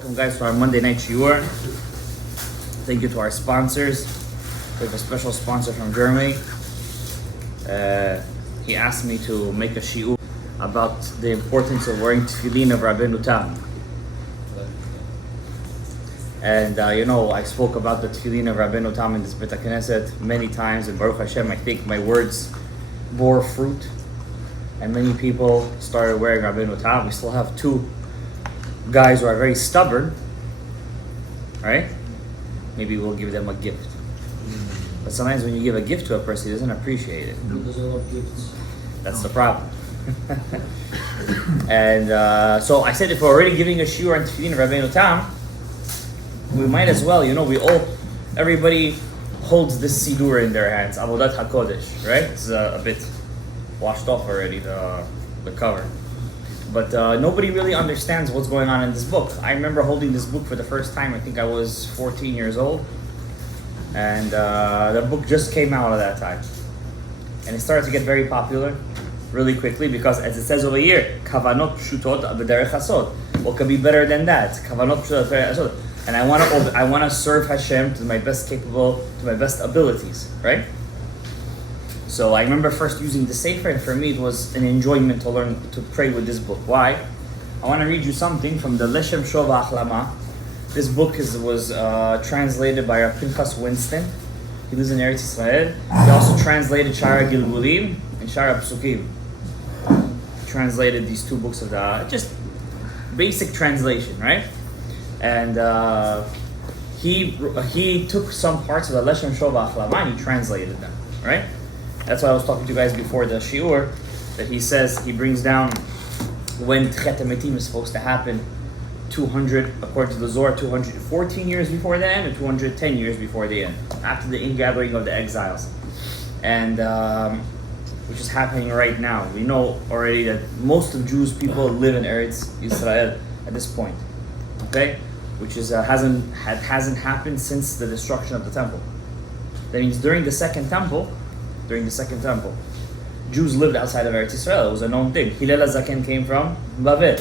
Welcome guys to our Monday night shiur. Thank you to our sponsors. We have a special sponsor from Germany. He asked me to make a shiur about the importance of wearing tefillin of Rabbeinu Tam. And I spoke about the tefillin of Rabbeinu Tam in this Bet HaKnesset many times, and Baruch Hashem, I think my words bore fruit. And many people started wearing Rabbeinu Tam. We still have two guys who are very stubborn, right? Maybe we'll give them a gift. But sometimes when you give a gift to a person, he doesn't appreciate it. He doesn't love gifts. That's the problem. And so I said, if we're already giving a shiur on tefillin of Rabbeinu Tam, we might as well, everybody holds this siddur in their hands, avodat hakodesh, right? It's a bit washed off already, the cover. But nobody really understands what's going on in this book. I remember holding this book for the first time, I think I was 14 years old. And the book just came out at that time. And it started to get very popular really quickly because, as it says over here, Kavanot pshutot b'derech hasod. What could be better than that? Kavanot pshutot b'derech hasod. And I want to serve Hashem to my best abilities, right? So I remember first using the Sefer, and for me it was an enjoyment to learn to pray with this book. Why? I want to read you something from the Leshem Shov Achlama. This book was translated by Rav Pinchas Winston. He lives in Eretz Israel. He also translated Shara Gilgulim and Shara Psukim. He translated these two books of just basic translation, right? And he took some parts of the Leshem Shov Achlama and he translated them, right? That's why I was talking to you guys before the shiur, that he brings down when Tchet HaMetim is supposed to happen, 200, according to the Zohar, 214 years before the end, and 210 years before the end, after the ingathering of the exiles, and which is happening right now. We know already that most of Jewish people live in Eretz Israel at this point, okay, which is hasn't happened since the destruction of the temple. That means during the second temple, Jews lived outside of Eretz Israel. It was a known thing. Hillel HaZaken came from Bavel.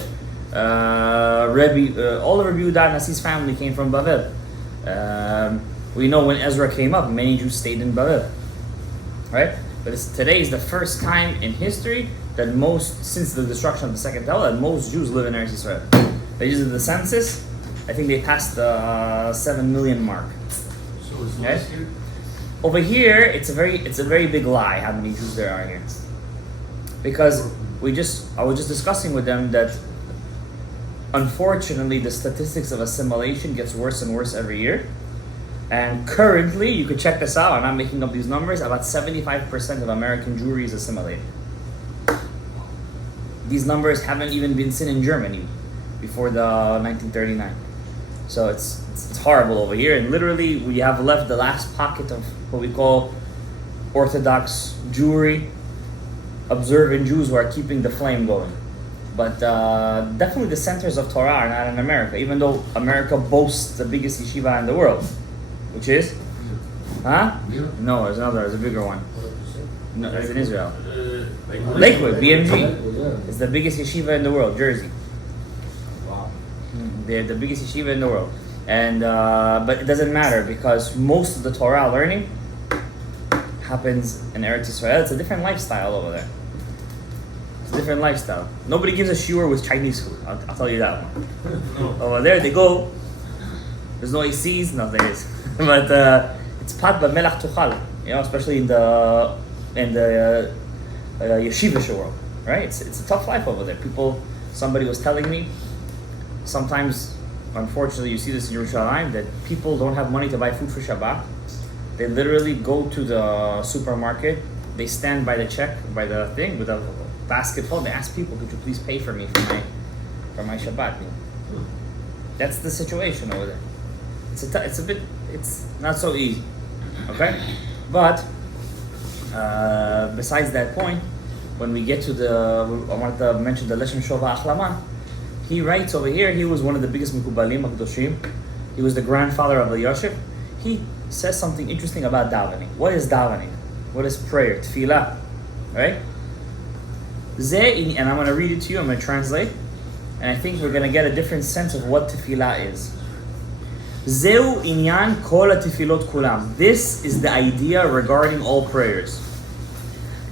All of Rabbi Yehuda Nasi's family came from Bavel. We know when Ezra came up, many Jews stayed in Bavel, right? But today is the first time in history that since the destruction of the second temple, that most Jews live in Eretz Israel. They did the census. I think they passed the 7 million mark. So it's Okay? last year? Over here, it's a very big lie how many Jews there are here, because I was just discussing with them that unfortunately the statistics of assimilation gets worse and worse every year, and currently, you could check this out, I'm not making up these numbers, about 75% of American Jewry is assimilated. These numbers haven't even been seen in Germany before the 1939. So it's horrible over here, and literally we have left the last pocket of what we call Orthodox Jewry, observant Jews who are keeping the flame going. But definitely the centers of Torah are not in America, even though America boasts the biggest yeshiva in the world, which is? Huh? Yeah. No, there's a bigger one. No, it's in Israel. Lakewood. BMG. It's the biggest yeshiva in the world, Jersey. Wow. They're the biggest yeshiva in the world. And but it doesn't matter because most of the Torah learning happens in Eretz Israel. It's a different lifestyle over there. It's a different lifestyle. Nobody gives a shiur with Chinese food. I'll tell you that one. No. Over there they go. There's no ACs. No, there is. But it's pat b'melach tuchal. Especially in the yeshivish world, right? It's a tough life over there. Somebody was telling me, sometimes, unfortunately, you see this in Yerushalayim, that people don't have money to buy food for Shabbat. They literally go to the supermarket, they stand by the thing with a basket full, they ask people, could you please pay for me for my Shabbat meal? That's the situation over there. It's not so easy, okay? But, besides that point, when we get to I wanted to mention the Leshem Shov Achlama. He writes over here, he was one of the biggest Mekubalim HaKadoshim. He was the grandfather of the Yosef. He says something interesting about davening. What is davening? What is prayer? Tefillah, right? And I'm going to read it to you, I'm going to translate. And I think we're going to get a different sense of what tefillah is. Zeu inyan kol tefillot kulam. This is the idea regarding all prayers.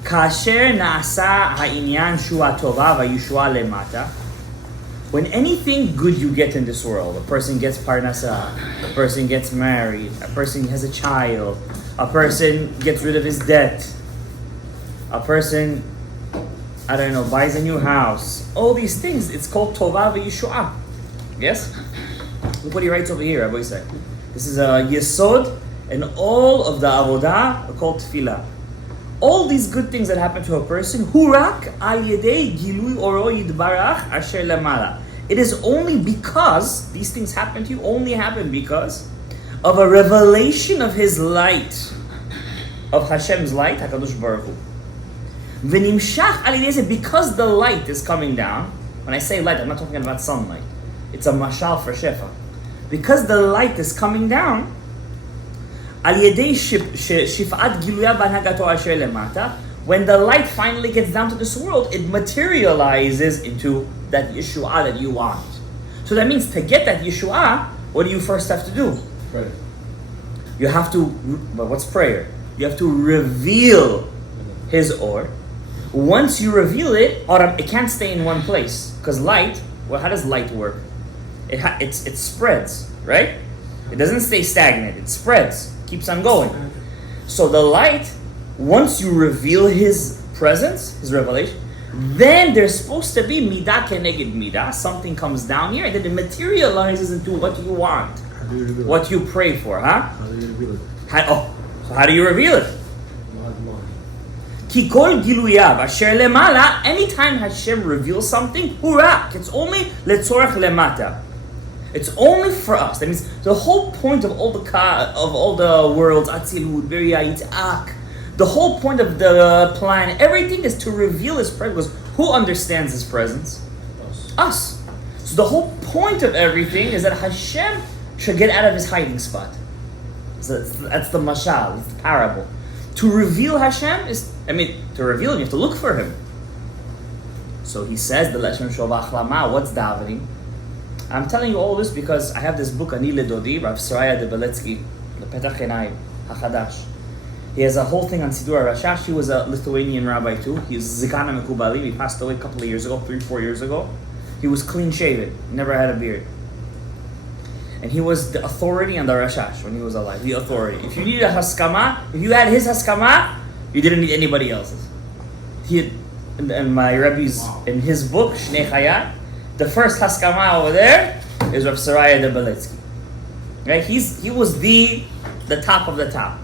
Kasher naasa ha'inyan shua tova va'yishua lemata. When anything good you get in this world, a person gets parnasa, a person gets married, a person has a child, a person gets rid of his debt, a person, I don't know, buys a new house. All these things, it's called tova v'yishua. Yes? Look what he writes over here, Rabbi Yisrael. This is a yesod, and all of the avodah are called tefillah. All these good things that happen to a person, hurak al yedei gilui oro yidbarach asher lemala. It is only because these things happen to you, only happen because of a revelation of His light, of Hashem's light, hakodesh baruch hu. V'nimshach al yedei zeh, because the light is coming down. When I say light, I'm not talking about sunlight. It's a mashal for shefa. Because the light is coming down, when the light finally gets down to this world, it materializes into that Yeshua that you want. So that means to get that Yeshua, what do you first have to do? Pray. You have to, but what's prayer? You have to reveal His or. Once you reveal it, it can't stay in one place. Because light, well, how does light work? It spreads, right? It doesn't stay stagnant, it spreads. Keeps on going. So the light, once you reveal His presence, His revelation, then there's supposed to be midah keneged midah. Something comes down here, and then it materializes into what you want, what you pray for, huh? How do you reveal it? So how do you reveal it? Ki kol giluyav asher lemala. Anytime Hashem reveals something, hurak. It's only letzorach lemata. It's only for us. That means the whole point of all the worlds, Atzilut, Beriah, Yitzhak, the whole point of the plan, everything is to reveal His presence. Because who understands His presence? Us. So the whole point of everything is that Hashem should get out of His hiding spot. So that's the mashal, it's the parable. To reveal Hashem to reveal Him, you have to look for Him. So he says, the Leshem Shovach Lama, what's davening? I'm telling you all this because I have this book, Ani Ledodi, Rav Shalom Gadaev, the Petach Enayim, HaKadosh. He has a whole thing on Siddur Rashash. He was a Lithuanian rabbi too. He was Zikana Mekubalim. He passed away a couple of years ago, 3-4 years ago. He was clean shaven, never had a beard. And he was the authority on the Rashash when he was alive, the authority. If you needed a haskama, if you had his haskama, you didn't need anybody else's. And my Rebbe's, in his book, Shnei Chayat, the first haskama over there is Rav Shalom Gadaev. Right? He was the top of the top.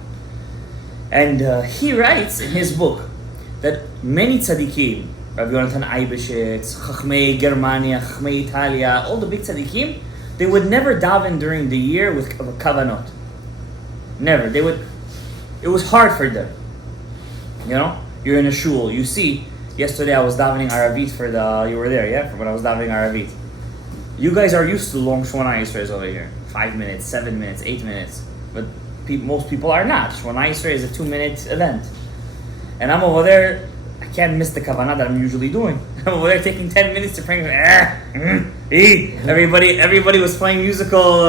And he writes in his book that many tzaddikim, Rav Yonatan Eibeshitz, Chachmei Germania, Chachmei Italia, all the big tzaddikim, they would never daven during the year with kavanot. Never. It was hard for them. You know? You're in a shul. You see, yesterday I was davening Aravit you were there, yeah? For when I was davening Aravit. You guys are used to long Shwana Yisraels over here. 5 minutes, 7 minutes, 8 minutes. But most people are not. Shwana Yisrael is a 2-minute event. And I'm over there, I can't miss the kavanah that I'm usually doing. I'm over there taking 10 minutes to pray. Everybody was playing musical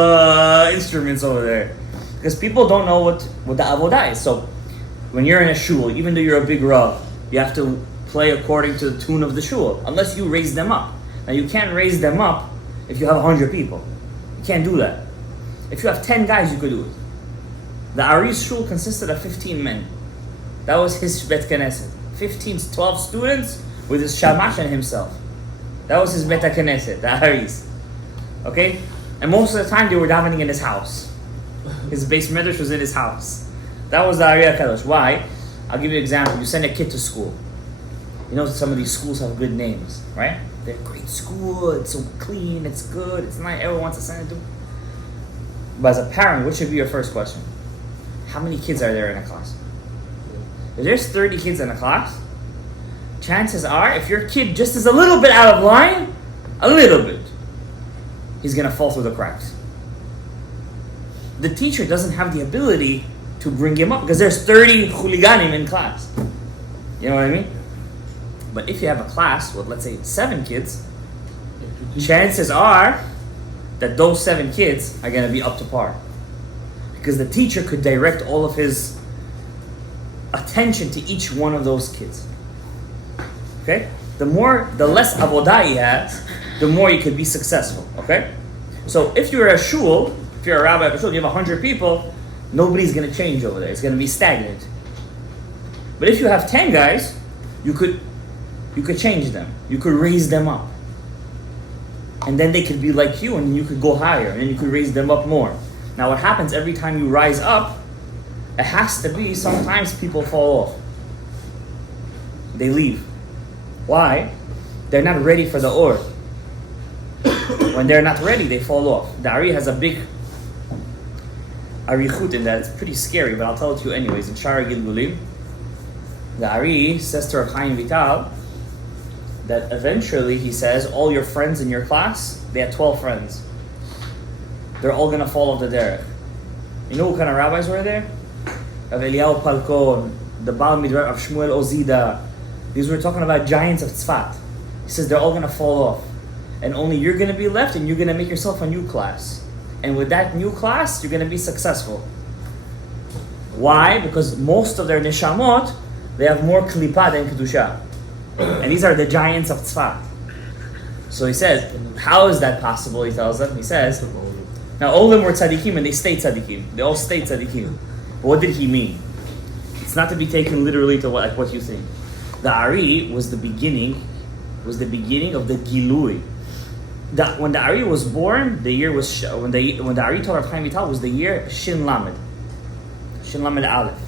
instruments over there. Because people don't know what the avodah is. So when you're in a shul, even though you're a big rav, you have to play according to the tune of the shul, unless you raise them up. Now you can't raise them up if you have 100 people. You can't do that. If you have 10 guys, you could do it. The Ari's shul consisted of 15 men. That was his Bet Knesset. 12 students with his shamash and himself. That was his Bet Knesset, the Ari's. Okay? And most of the time they were davening in his house. His base medrash was in his house. That was the Ari HaKadosh. Why? I'll give you an example. You send a kid to school. You know some of these schools have good names, right? They're a great school, it's so clean, it's good, it's nice, everyone wants to send it to. But as a parent, what should be your first question? How many kids are there in a class? If there's 30 kids in a class, chances are, if your kid just is a little bit out of line, a little bit, he's going to fall through the cracks. The teacher doesn't have the ability to bring him up because there's 30 chuliganim in class. You know what I mean? But if you have a class with, let's say, 7 kids, chances are that those 7 kids are going to be up to par. Because the teacher could direct all of his attention to each one of those kids. Okay? The less avodah he has, the more you could be successful. Okay? So if you're a shul, if you're a rabbi of a shul, you have 100 people, nobody's going to change over there. It's going to be stagnant. But if you have 10 guys, you could change them. You could raise them up. And then they could be like you, and you could go higher, and then you could raise them up more. Now what happens every time you rise up, it has to be sometimes people fall off. They leave. Why? They're not ready for the or. When they're not ready, they fall off. The Ari has a big arichut in that. It's pretty scary, but I'll tell it to you anyways. In Shara Gilgulim, the Ari says to Rav Chaim Vital that eventually, he says, all your friends in your class, they had 12 friends. They're all going to fall off the derech. You know what kind of rabbis were there? Rav Eliyahu Palkon, the Baal Midrash of Shmuel Ozida. These were talking about giants of Tzfat. He says they're all going to fall off. And only you're going to be left, and you're going to make yourself a new class. And with that new class, you're going to be successful. Why? Because most of their neshamot, they have more klipa than kedusha. And these are the giants of Tzfat. So he says, how is that possible? He tells them. He says, now all of them were tzaddikim and they stayed tzaddikim. They all stayed tzaddikim. But what did he mean? It's not to be taken literally to what you think. The Ari was the beginning of the Gilui. When the Ari was born, the year was when the Ari told Rav Chaim Vital was the year Shin Lamed Aleph.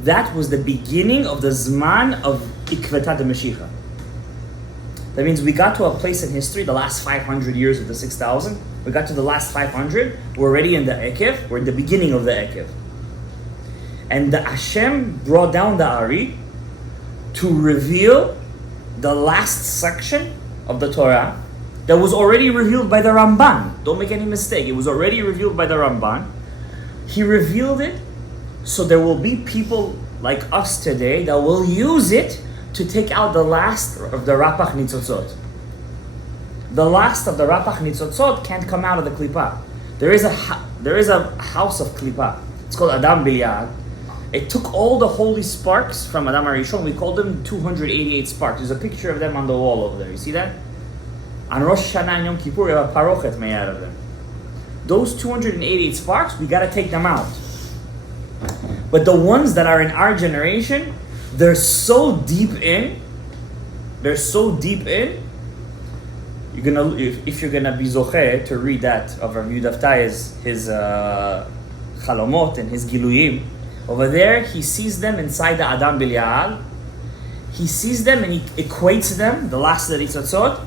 That was the beginning of the Zman of Ikvetat Mashiach. That means we got to a place in history, the last 500 years of the 6,000. We got to the last 500. We're already in the Ekev. We're in the beginning of the Ekev. And the Hashem brought down the Ari to reveal the last section of the Torah that was already revealed by the Ramban. Don't make any mistake. It was already revealed by the Ramban. He revealed it so there will be people like us today that will use it to take out the last of the Rapach Nitzotzot. The last of the Rapach Nitzotzot can't come out of the Klippa. There is a house of Klippa. It's called Adam Bilyad. It took all the holy sparks from Adam HaRishon. We called them 288 sparks. There's a picture of them on the wall over there. You see that? On Rosh Hashanah and Yom Kippur, we have a parochet made out of them. Those 288 sparks, we got to take them out. But the ones that are in our generation, they're so deep in. You're gonna, if you're gonna be zocheh to read that of Rav Yudav Tayez, his chalomot and his giluyim. Over there, he sees them inside the Adam Bilyal. He sees them and he equates them, the last of the Ritzotzot.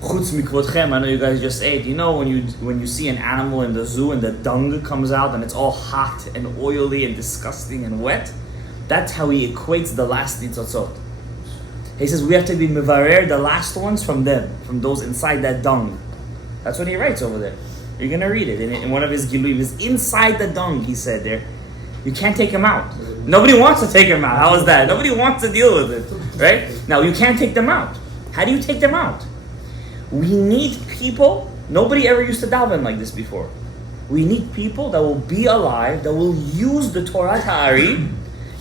Chutz mikvodchem, I know you guys just ate. You know when you see an animal in the zoo and the dung comes out and it's all hot and oily and disgusting and wet? That's how he equates the last Nitzotzot. He says we have to be mevarer the last ones from them, from those inside that dung. That's what he writes over there. You're going to read it in one of his giluyim. Inside the dung, he said there. You can't take him out. Nobody wants to take him out. How is that? Nobody wants to deal with it. Right? Now, you can't take them out. How do you take them out? We need people. Nobody ever used to daven like this before. We need people that will be alive, that will use the Torah Ta'ari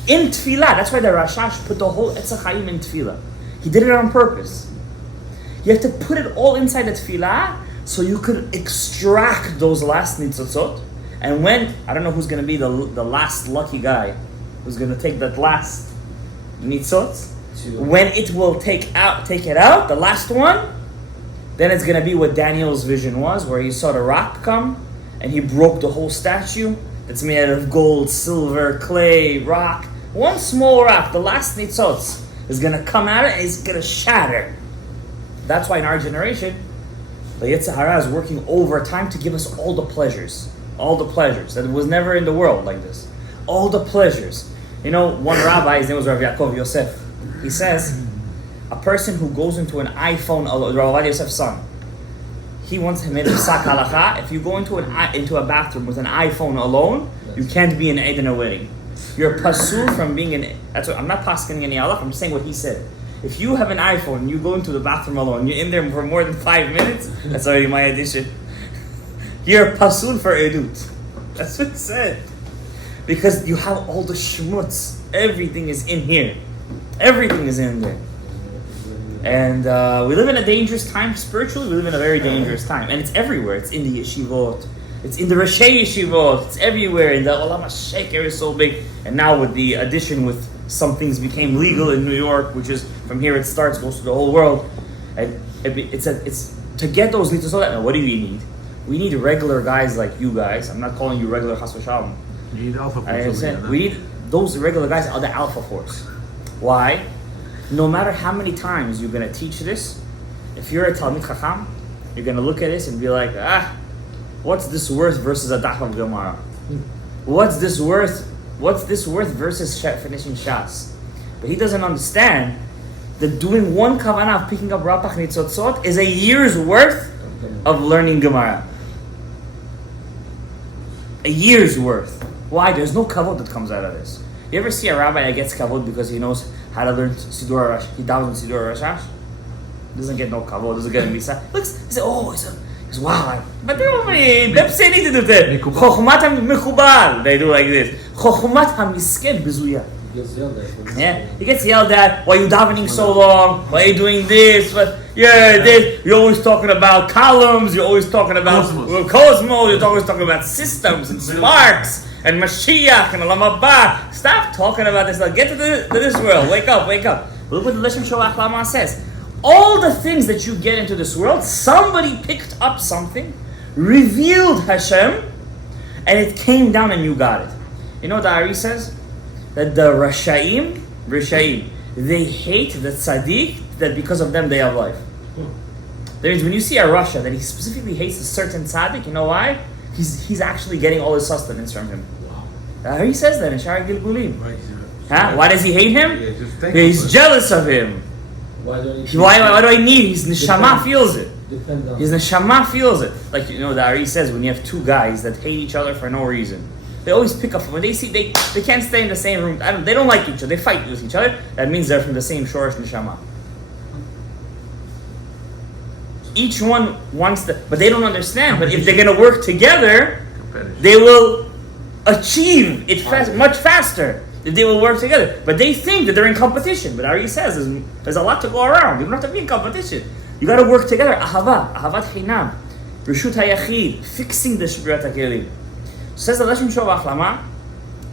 in Tefillah. That's why the Rashash put the whole Etz HaChaim in Tefillah. He did it on purpose. You have to put it all inside the Tefillah so you could extract those last Nitzotzot. And when, I don't know who's going to be the last lucky guy who's going to take that last Nitzot. When it will take it out, the last one, then it's going to be what Daniel's vision was, where he saw the rock come and he broke the whole statue that's made out of gold, silver, clay, rock. One small rock, the last Nitzot, is going to come out and it's going to shatter. That's why in our generation, the Yetzer Hara is working overtime to give us all the pleasures. All the pleasures. That was never in the world like this. All the pleasures. You know, one rabbi, his name was Rav Yaakov Yosef. He says, a person who goes into an iPhone, Rav Yosef's son, he wants him to psak halacha. If you go into a bathroom with an iPhone alone, you can't be an Eid in a wedding. You're pasul from being an. That's what I'm not pasking any halach. I'm just saying what he said. If you have an iPhone and you go into the bathroom alone, you're in there for more than 5 minutes, that's already my addition. You're pasul for edut. That's what it said. Because you have all the shmutz. Everything is in here. Everything is in there. And we live in a dangerous time spiritually. We live in a very dangerous time. And it's everywhere. It's in the yeshivot. It's in the Rashi yeshivot. It's everywhere. And the Olam HaSheker is so big. And now with the addition with some things became legal in New York, which is from here it starts, goes to the whole world. And it's to get those leaders. Now, what do we need? We need regular guys like you guys. I'm not calling you regular Chas v'Shalom. You need alpha force. I understand. We need those regular guys are the alpha force. Why? No matter how many times you're going to teach this, if you're a Talmid Chacham, you're going to look at this and be like, what's this worth versus a daf of Gemara? What's this worth versus finishing Shas? But he doesn't understand that doing one kavanah of picking up Rapach Nitzotzot is a year's worth of learning Gemara. A year's worth. Why? There's no kavod that comes out of this. You ever see a rabbi that gets kavod because he knows how to learn siddur Rash? He davens in siddur Rashash. Doesn't get no kavod. Doesn't get a misa. Looks. He says, he's wow. But they don't need to do that. Chokhmat ha-mechubal. They do like this. Chokhmat ha-misken bezuya. Yeah, he gets yelled at. Why are you davening so long? Why are you doing this? This. You're always talking about columns. You're always talking about cosmos. You're always talking about systems and sparks and Mashiach and Olam Haba. Stop talking about this. Like, get to this world. Wake up. Look what the Leshem Sholach Lama says. All the things that you get into this world, somebody picked up something, revealed Hashem, and it came down and you got it. You know what the Ari says? That the Rashaim, they hate the tzaddik, that because of them they have life. That means when you see a Rasha that he specifically hates a certain tzaddik, you know why? He's actually getting all his sustenance from him. Wow. He says that in Shari Gilgulim. Right. Why does he hate him? Yeah, he's jealous of him. Why do I need? His neshama feels it. His neshama feels it. Like, you know, the Ari says when you have two guys that hate each other for no reason, they always pick up when they see they can't stay in the same room. They don't like each other. They fight with each other. That means they're from the same shorish neshama. Each one wants but they don't understand. But if they're gonna work together, they will achieve it much faster. If they will work together. But they think that they're in competition. But Ari says there's a lot to go around. You don't have to be in competition. You got to work together. Ahavat chinam, reshut hayachid, fixing the shbirat hakelim. Says the Leshem Sholach Lama,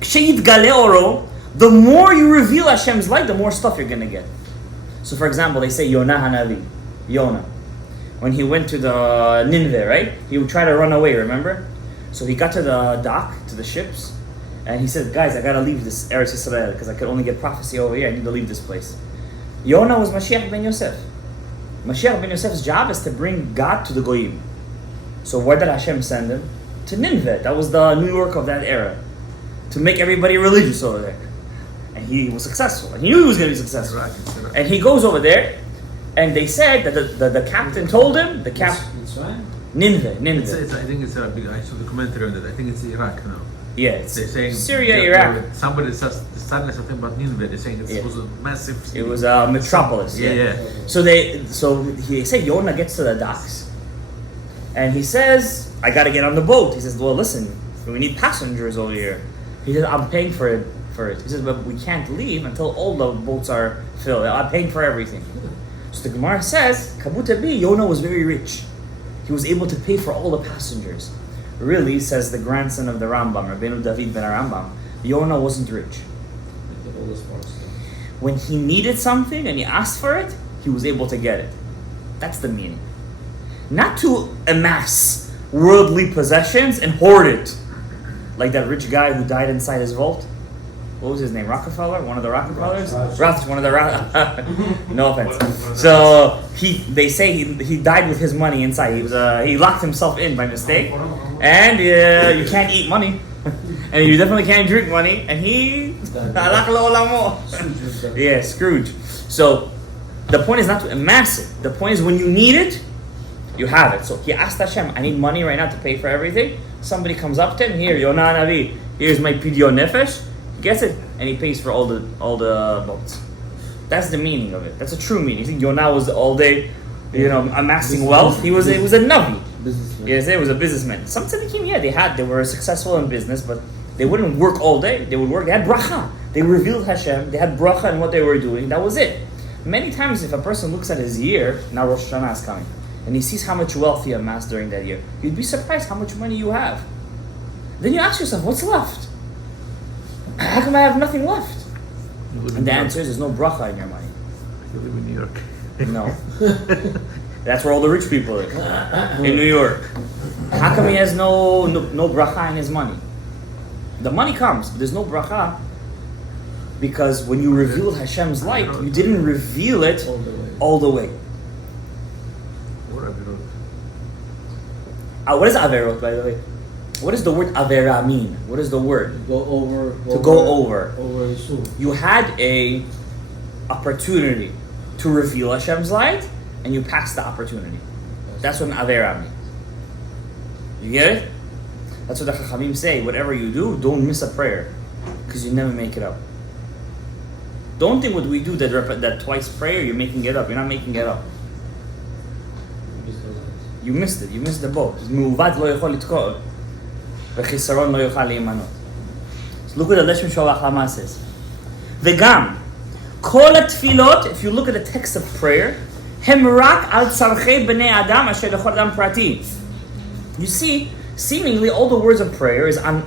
ksheitgale oro, the more you reveal Hashem's light, the more stuff you're gonna get. So, for example, they say Yonah Hanavi, Yonah, when he went to the Nineveh, right? He would try to run away. Remember? So he got to the dock, to the ships. And he said, guys, I gotta leave this Eretz Yisrael because I could only get prophecy over here. I need to leave this place. Yonah was Mashiach ben Yosef. Mashiach ben Yosef's job is to bring God to the Goyim. So where did Hashem send him? To Nineveh. That was the New York of that era. To make everybody religious over there. And he was successful. And he knew he was going to be successful. And he goes over there, and they said that the captain told him, Nineveh. I think it's a big, I saw the commentary on that. I think it's Iraq now. Yeah, it's they're saying Syria, Iraq. Somebody says suddenly something about Nineveh. They're saying it was a massive city. It was a metropolis. Yeah. So he said Yonah gets to the docks, and he says, "I got to get on the boat." He says, "Well, listen, we need passengers over here." He says, "I'm paying for it." He says, "But we can't leave until all the boats are filled. I'm paying for everything." So the Gemara says, "Kabutabi, Yonah was very rich. He was able to pay for all the passengers." Really, says the grandson of the Rambam, Rabbeinu David ben Rambam, Yonah wasn't rich. When he needed something and he asked for it, he was able to get it. That's the meaning. Not to amass worldly possessions and hoard it. Like that rich guy who died inside his vault. What was his name? Rockefeller? One of the Rockefellers? One of the no offense. So they say he died with his money inside. He locked himself in by mistake. And you can't eat money. And you definitely can't drink money. And yeah, Scrooge. So the point is not to amass it. The point is when you need it, you have it. So he asked Hashem, I need money right now to pay for everything. Somebody comes up to him, here, Yonah Navi, here's my pidyon nefesh. He gets it, and he pays for all the boats. That's the meaning of it. That's a true meaning. You think Yonah was all day, amassing wealth? He was a Navi. Businessman. Yes, he was a businessman. Some tzaddikim, they were successful in business, but they wouldn't work all day. They would work. They had bracha. They revealed Hashem. They had bracha in what they were doing. That was it. Many times, if a person looks at his year, now Rosh Hashanah is coming, and he sees how much wealth he amassed during that year, you'd be surprised how much money you have. Then you ask yourself, what's left? How come I have nothing left? And the answer is, there's no bracha in your money. You live in New York. No. That's where all the rich people live. In New York. How come he has no bracha in his money? The money comes, but there's no bracha. Because when you revealed Hashem's light, you didn't reveal it all the way. Or averot. What is averot, by the way? What does the word avera mean? What is the word? Go over. To go over. Over Yisur. You had a opportunity to reveal Hashem's light, and you passed the opportunity. That's what an avera means. You get it? That's what the Chachamim say. Whatever you do, don't miss a prayer, because you never make it up. Don't think what we do that twice prayer, you're making it up. You're not making it up. You missed it. You missed the boat. מעוות לא יכול לתקוע, וחיסרון לא יוכל להימנות. So look what the Leshem Sholach Lama says. וגם, כל התפילות, if you look at the text of prayer, הם רק על צרכי בני אדם אשר לכל אדם פרטי. You see, seemingly all the words of prayer is on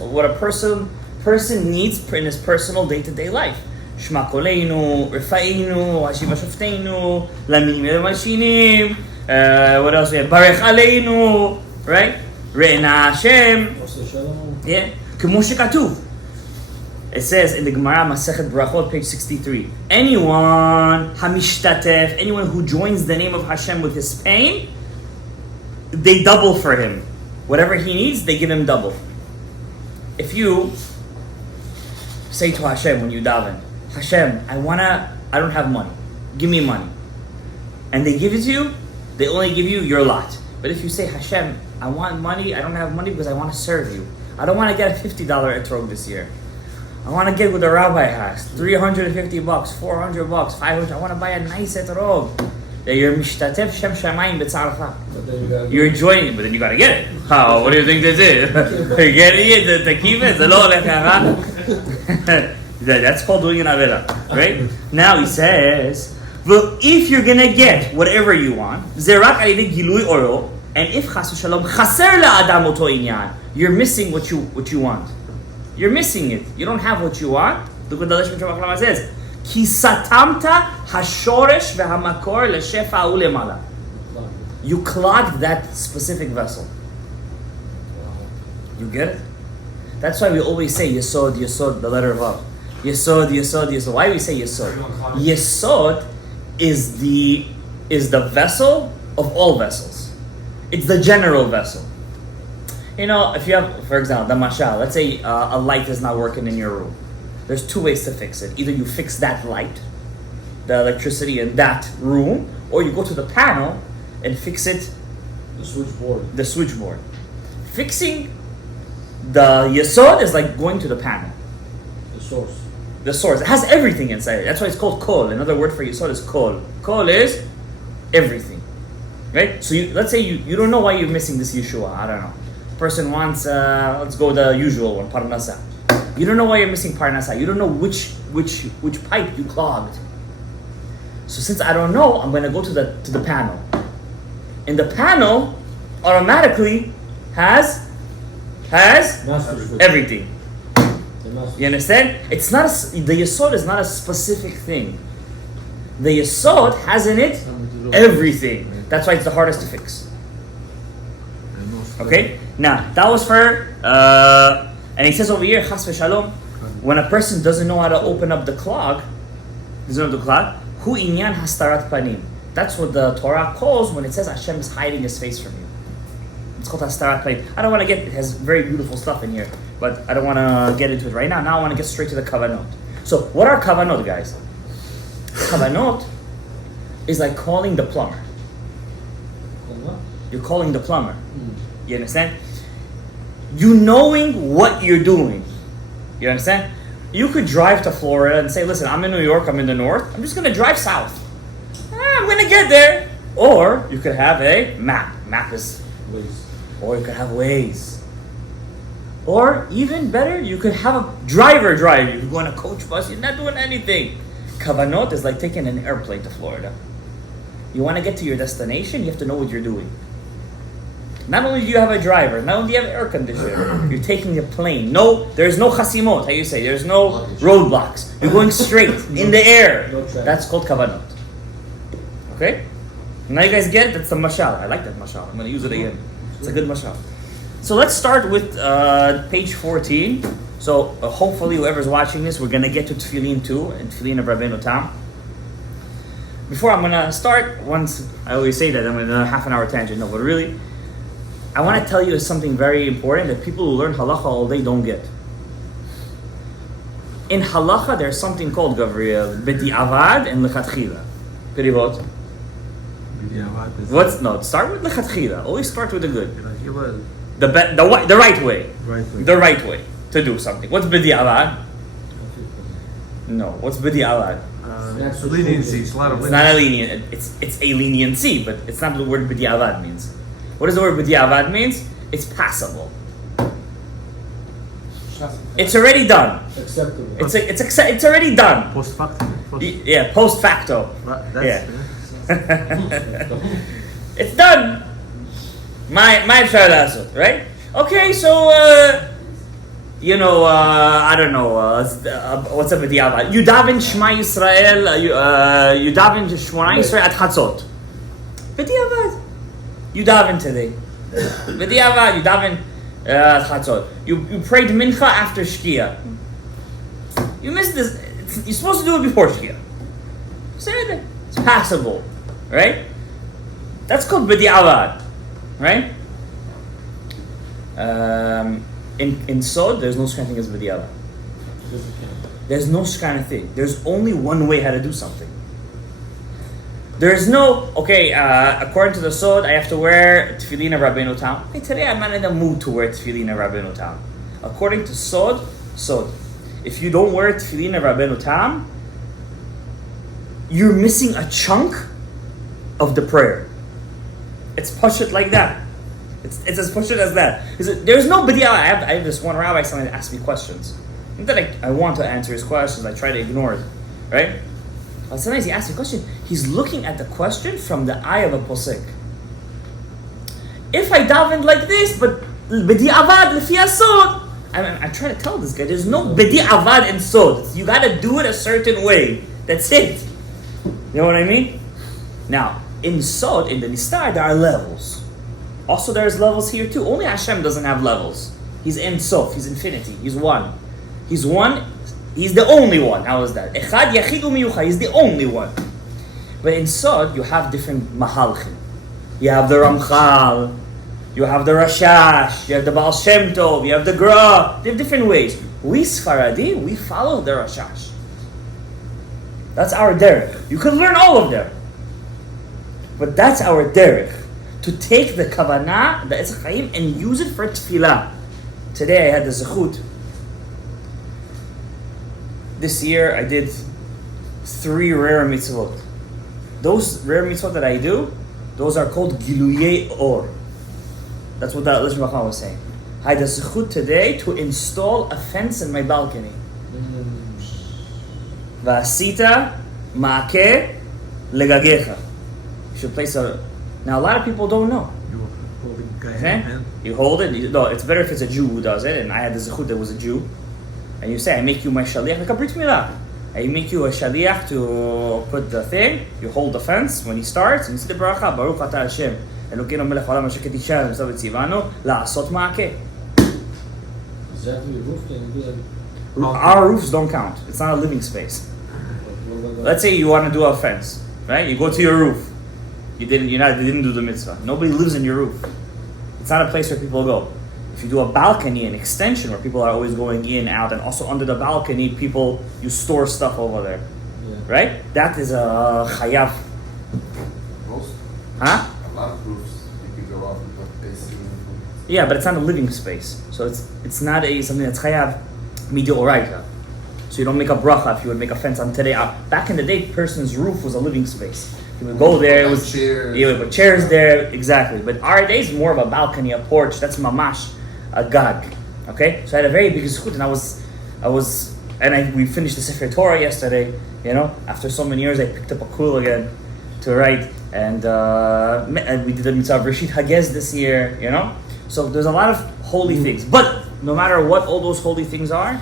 what a person needs in his personal day-to-day life. שמע קולנו, רפאנו, השיבה שופטנו, למינים ולמלשינים, what else we have? ברך עלינו, right? ראינה השם. Yeah. כמו שכתוב. It says in the Gemara Masechet Brachot, page 63, anyone who joins the name of Hashem with his pain, they double for him. Whatever he needs, they give him double. If you say to Hashem when you daven, Hashem, I don't have money. Give me money. And they give it to you, they only give you your lot. But if you say, Hashem, I want money, I don't have money because I want to serve you. I don't want to get a $50 etrog this year. I want to get what the rabbi has. $350, $400, $500. I want to buy a nice etrog. You're mishtatef shem shamayim b'tzarcha. You're enjoying it, but then you gotta get it. How? What do you think this is? You're getting it to keep it? That's called doing an avera, right? Now he says, well, if you're gonna get whatever you want, zerak alidei gilui oro, and if chas v'shalom chaser la'adam oto inyan, you're missing what you want. You're missing it. You don't have what you want. Look what the Leshem Sholach says. Ki satamta hashoresh vehamakor leshefa ulemala. You clogged that specific vessel. You get it? That's why we always say Yesod, Yesod, the letter of Vav. Yesod, Yesod, Yesod. Why do we say Yesod? Yesod is the vessel of all vessels. It's the general vessel. If you have, for example, the mashal, let's say a light is not working in your room. There's two ways to fix it. Either you fix that light, the electricity in that room, or you go to the panel and fix it. The switchboard. Fixing the yesod is like going to the panel. The source. It has everything inside it. That's why it's called kol. Another word for yesod is kol. Kol is everything. Right? So let's say you don't know why you're missing this Yeshua. I don't know. Person wants, let's go the usual one, parnasa. You don't know why you're missing parnasa. You don't know which pipe you clogged. So since I don't know, I'm going to go to the panel. And the panel automatically has everything. You understand? It's not the yesod is not a specific thing. The yesod has in it everything. That's why it's the hardest to fix. Okay? Now, that was for, and he says over here, chas v'shalom, when a person doesn't know how to open up the clog, hu inyan hastarat panim. That's what the Torah calls when it says Hashem is hiding his face from you. It's called hastarat panim. I don't want to it has very beautiful stuff in here, but I don't want to get into it right now. Now I want to get straight to the kavanot. So, what are kavanot, guys? Kavanot is like calling the plumber. You're calling the plumber. You understand? You knowing what you're doing. You understand? You could drive to Florida and say, listen, I'm in New York, I'm in the north, I'm just gonna drive south. I'm gonna get there. Or you could have a map. Map is, or you could have Waze. Or even better, you could have a driver drive you. You go on a coach bus, you're not doing anything. Kavanot is like taking an airplane to Florida. You want to get to your destination, you have to know what you're doing. Not only do you have a driver, not only do you have air conditioner, you're taking a plane. No, there's no chasimot, how you say, there's no roadblocks. You're going straight, in the air. That's called kavanot. Okay? Now you guys get it? That's the mashal. I like that mashal. I'm going to use it again. It's a good mashal. So let's start with page 14. So hopefully whoever's watching this, we're going to get to Tefillin too, and Tefillin of Rabbeinu Tam. Before I'm going to start, once I always say that I'm in a half an hour tangent. No, but really, I want to tell you something very important that people who learn halacha all day don't get. In halacha, there's something called, Gabriel, b'di'avad and lechatchila. Perivot. What's no? Start with lechatchila. Always start with the good. The right way. The right way to do something. What's b'di'avad? No. What's b'di'avad? Leniency. It's a lot of It's not a lenient. It's a leniency, but it's not the word b'di'avad means. What does the word b'di'avad means? It's passable. It's already done. Acceptable. It's already done. Post facto. Yeah, post facto. That's, It's done. My right? Okay, so I don't know. What's up with Yavad? You daven Shema Yisrael. You daven Shema Yisrael at Chatzot. B'diavad. You daven today. B'diavad. You daven at Chatzot. You prayed Mincha after Shkia. You missed this. You're supposed to do it before Shkia. It's passable, right? That's called B'diavad, right? In Sod, there's no such thing as B'diavad. There's no such kind of thing. There's only one way how to do something. There's no, according to the Sod, I have to wear Tefillin of Rabbeinu Tam. Hey, today I'm not in the mood to wear Tefillin of Rabbeinu Tam. According to Sod, if you don't wear Tefillin of Rabbeinu Tam, you're missing a chunk of the prayer. It's pashut like that. It's as pashut as that. There's no b'di'avad. I have this one rabbi sometimes ask me questions. Not that I want to answer his questions, I try to ignore it, right? But sometimes he asks me a question. He's looking at the question from the eye of a posek. If I davened like this, but b'di'avad lefi sod, I try to tell this guy, there's no b'di'avad in sod. You got to do it a certain way. That's it. You know what I mean? Now, in Sod, in the Nistar, there are levels. Also, there's levels here too. Only Hashem doesn't have levels. He's Ein Sof. He's infinity. He's one. He's one. He's the only one. How is that? Echad Yachid Umiyucha. He's the only one. But in Sod, you have different mahalchim. You have the Ramchal. You have the Rashash. You have the Baal Shem Tov. You have the Gra. They have different ways. We Sfaradi, we follow the Rashash. That's our derech. You can learn all of them. But that's our derech. To take the kavanah, the Etz Chaim, and use it for tefillah. Today I had the zechut. This year I did 3 rare mitzvot. Those rare mitzvot that I do, those are called giluyei or. That's what the Lishon Bachman was saying. I had the zechut today to install a fence in my balcony. Vasita ma'akeh legagecha. You should place a. Now a lot of people don't know. You holding guy's Okay? hand. You hold it. No, it's better if it's a Jew who does it. And I had the zechut that was a Jew. And you say, I make you my shaliach like a brit milah. I make you a shaliach to put the thing. You hold the fence when he starts, and you say the bracha Baruch Atah Hashem Elokeinu melech haolam asher kitishanu v'sav etzivanu la'asot ma'akeh. Exactly, the roof can do that. Our roofs don't count. It's not a living space. Let's say you want to do a fence, right? You go to your roof. You didn't do the mitzvah. Nobody lives in your roof. It's not a place where people go. If you do a balcony, an extension where people are always going in, out, and also under the balcony, you store stuff over there, right? That is a chayav. Most, Huh? a lot of roofs you can go off and put basic. Yeah, but it's not a living space, so it's not something that's chayav midoraita. So you don't make a bracha if you would make a fence on today. Back in the day, person's roof was a living space. You would go there, it was chairs. You would put chairs there, exactly. But our days more of a balcony, a porch. That's mamash, a gag. Okay, so I had a very big zchut, and we finished the Sefer Torah yesterday. You know, after so many years, I picked up a kul again to write, and we did the mitzvah of Rishit Hagez this year. You know, so there's a lot of holy things. But no matter what all those holy things are,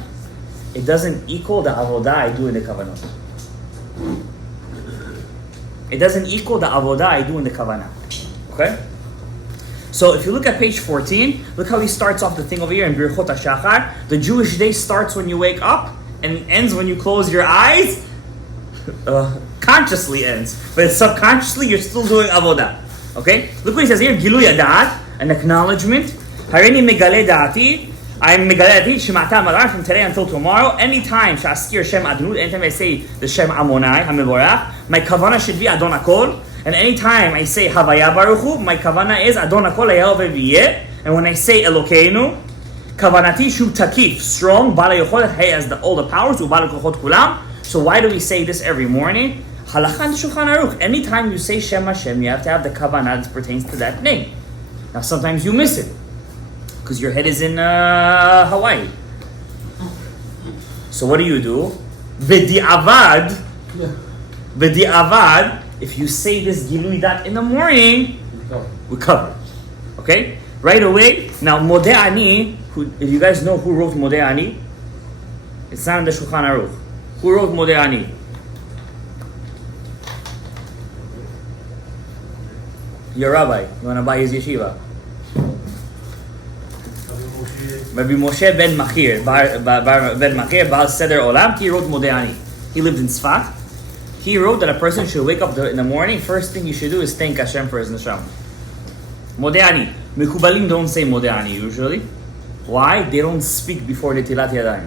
it doesn't equal the avodah I do in the kavanot. It doesn't equal the avodah I do in the kavanah. Okay? So if you look at page 14, look how he starts off the thing over here in Birchot HaShachar. The Jewish day starts when you wake up and ends when you close your eyes. Consciously ends. But subconsciously you're still doing avodah. Okay? Look what he says here. Gilui Adat, an acknowledgement. Harini megale da'ati. I'm megaleti shemata malar from today until tomorrow. Anytime shaskir Shem Adnud, anytime I say the Shem Amonai Hamevorach, my kavana should be Adon Hakol. And anytime I say Havaya Baruch Hu, my kavana is Adon Hakol Hayel V'Yeh. And when I say Elokeinu, kavanati shu takif, strong, Bala Yochol, he has all the powers, Ubala Kochot Kulam. So why do we say this every morning? Halachan Shulchan Aruch. Anytime you say Shem Hashem, you have to have the kavana that pertains to that name. Now sometimes you miss it, because your head is in Hawaii. So what do? V'di'avad, if you say this Gilui Dat in the morning, we cover. Okay? Right away. Now, Modeh Ani, if you guys know who wrote Modeh Ani, it's not in the Shulchan Aruch. Who wrote Modeh Ani? Your rabbi. You want to buy his yeshiva? Rabbi Moshe ben Machir, ben Machir, Baal Seder Olam, he wrote Modeh Ani. He lived in Tzfat. He wrote that a person should wake up in the morning, first thing you should do is thank Hashem for his neshama. Modeh Ani. Mekubalim don't say Modeh Ani usually. Why? They don't speak before Netilat Yadayim.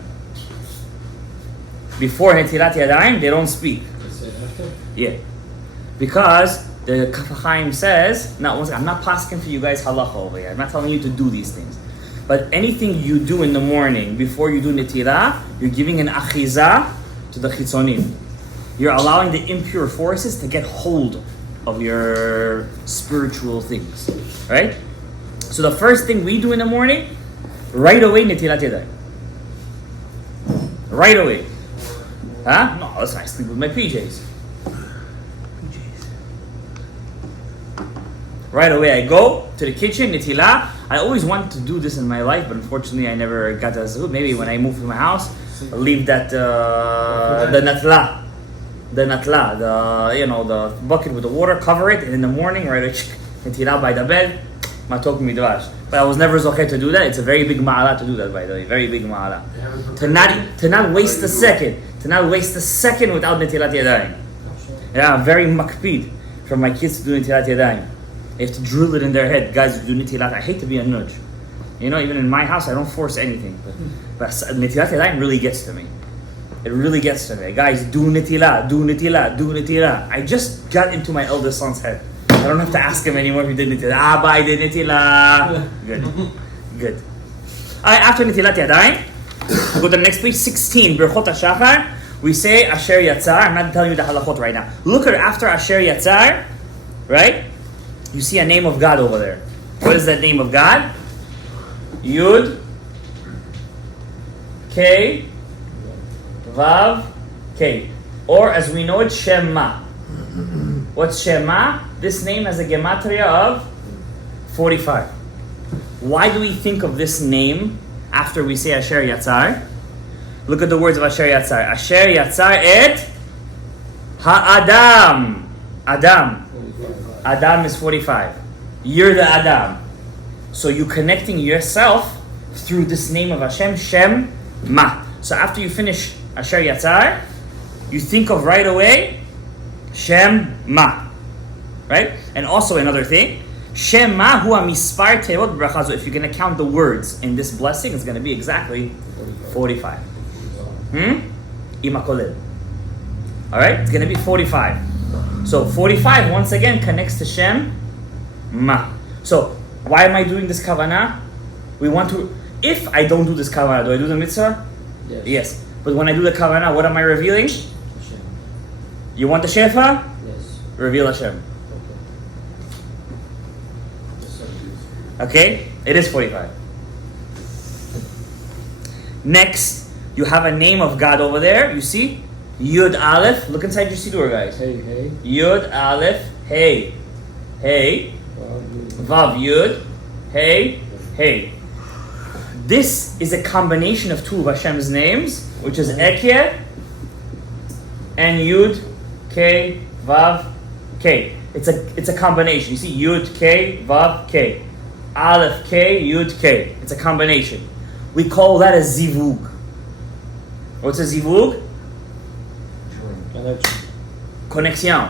Before Netilat Yadayim, they don't speak. Yeah. Because the Kaf HaChaim says, now once I'm not pasking for you guys halacha over here. I'm not telling you to do these things. But anything you do in the morning before you do Netilah, you're giving an achiza to the chitzonim. You're allowing the impure forces to get hold of your spiritual things. Right? So the first thing we do in the morning, right away Netilat Yadayim. Right away. Huh? No, that's nice. Sleep with my PJs. Right away I go to the kitchen, Netilah. I always wanted to do this in my life, but unfortunately I never got a zehut. Maybe when I move to my house, I'll leave that the natla, the bucket with the water, cover it, and in the morning, right, Netilah by the bed, matok midrash. But I was never zocheh to do that. It's a very big ma'ala to do that, by the way, very big ma'ala. To not waste a second, without Netilat Yadayim. Yeah, I'm very makpid for my kids to do Netilat Yadayim. You have to drill it in their head. Guys, do Netilat. I hate to be a nudge. You know, even in my house, I don't force anything. But Netilat Yadayim really gets to me. It really gets to me. Guys, do Netilah. I just got into my eldest son's head. I don't have to ask him anymore if he did Netilah. Abba, I did Netilah. Good. Alright, after Netilat Yadayim, go to the next page, 16. Birchot HaShachar. We say Asher Yatzar. I'm not telling you the halachot right now. Look at after Asher Yatzar, right? You see a name of God over there. What is that name of God? Yud, K, Vav, K. Or as we know it, Shema. What's Shema? This name has a gematria of 45. Why do we think of this name after we say Asher Yatzar? Look at the words of Asher Yatzar. Asher Yatzar et Ha'adam. Adam is 45. You're the Adam. So you're connecting yourself through this name of Hashem, Shem Ma. So after you finish Asher Yatzar, you think of right away Shem Ma. Right? And also another thing, Shem Ma hua mispar teot bracha. If you're going to count the words in this blessing, it's going to be exactly 45. Imakolel. Alright? It's going to be 45. So 45 once again connects to Shem Ma. So why am I doing this kavanah? We want to. If I don't do this kavanah, do I do the mitzvah? Yes. But when I do the Kavanah, what am I revealing? Hashem. You want the Shefa? Yes. Reveal Hashem. Okay. Okay? It is 45. Next, you have a name of God over there. You see? Yud Aleph. Look inside your siddur, guys. Hey. Yud Aleph. Hey. Hey. Vav Yud. Hey. Hey. This is a combination of two of Hashem's names, which is Ekyeh and Yud K Vav K. It's a combination. You see Yud K Vav K. Aleph K Yud K. It's a combination. We call that a zivug. What's a zivug? Connection. Connexion.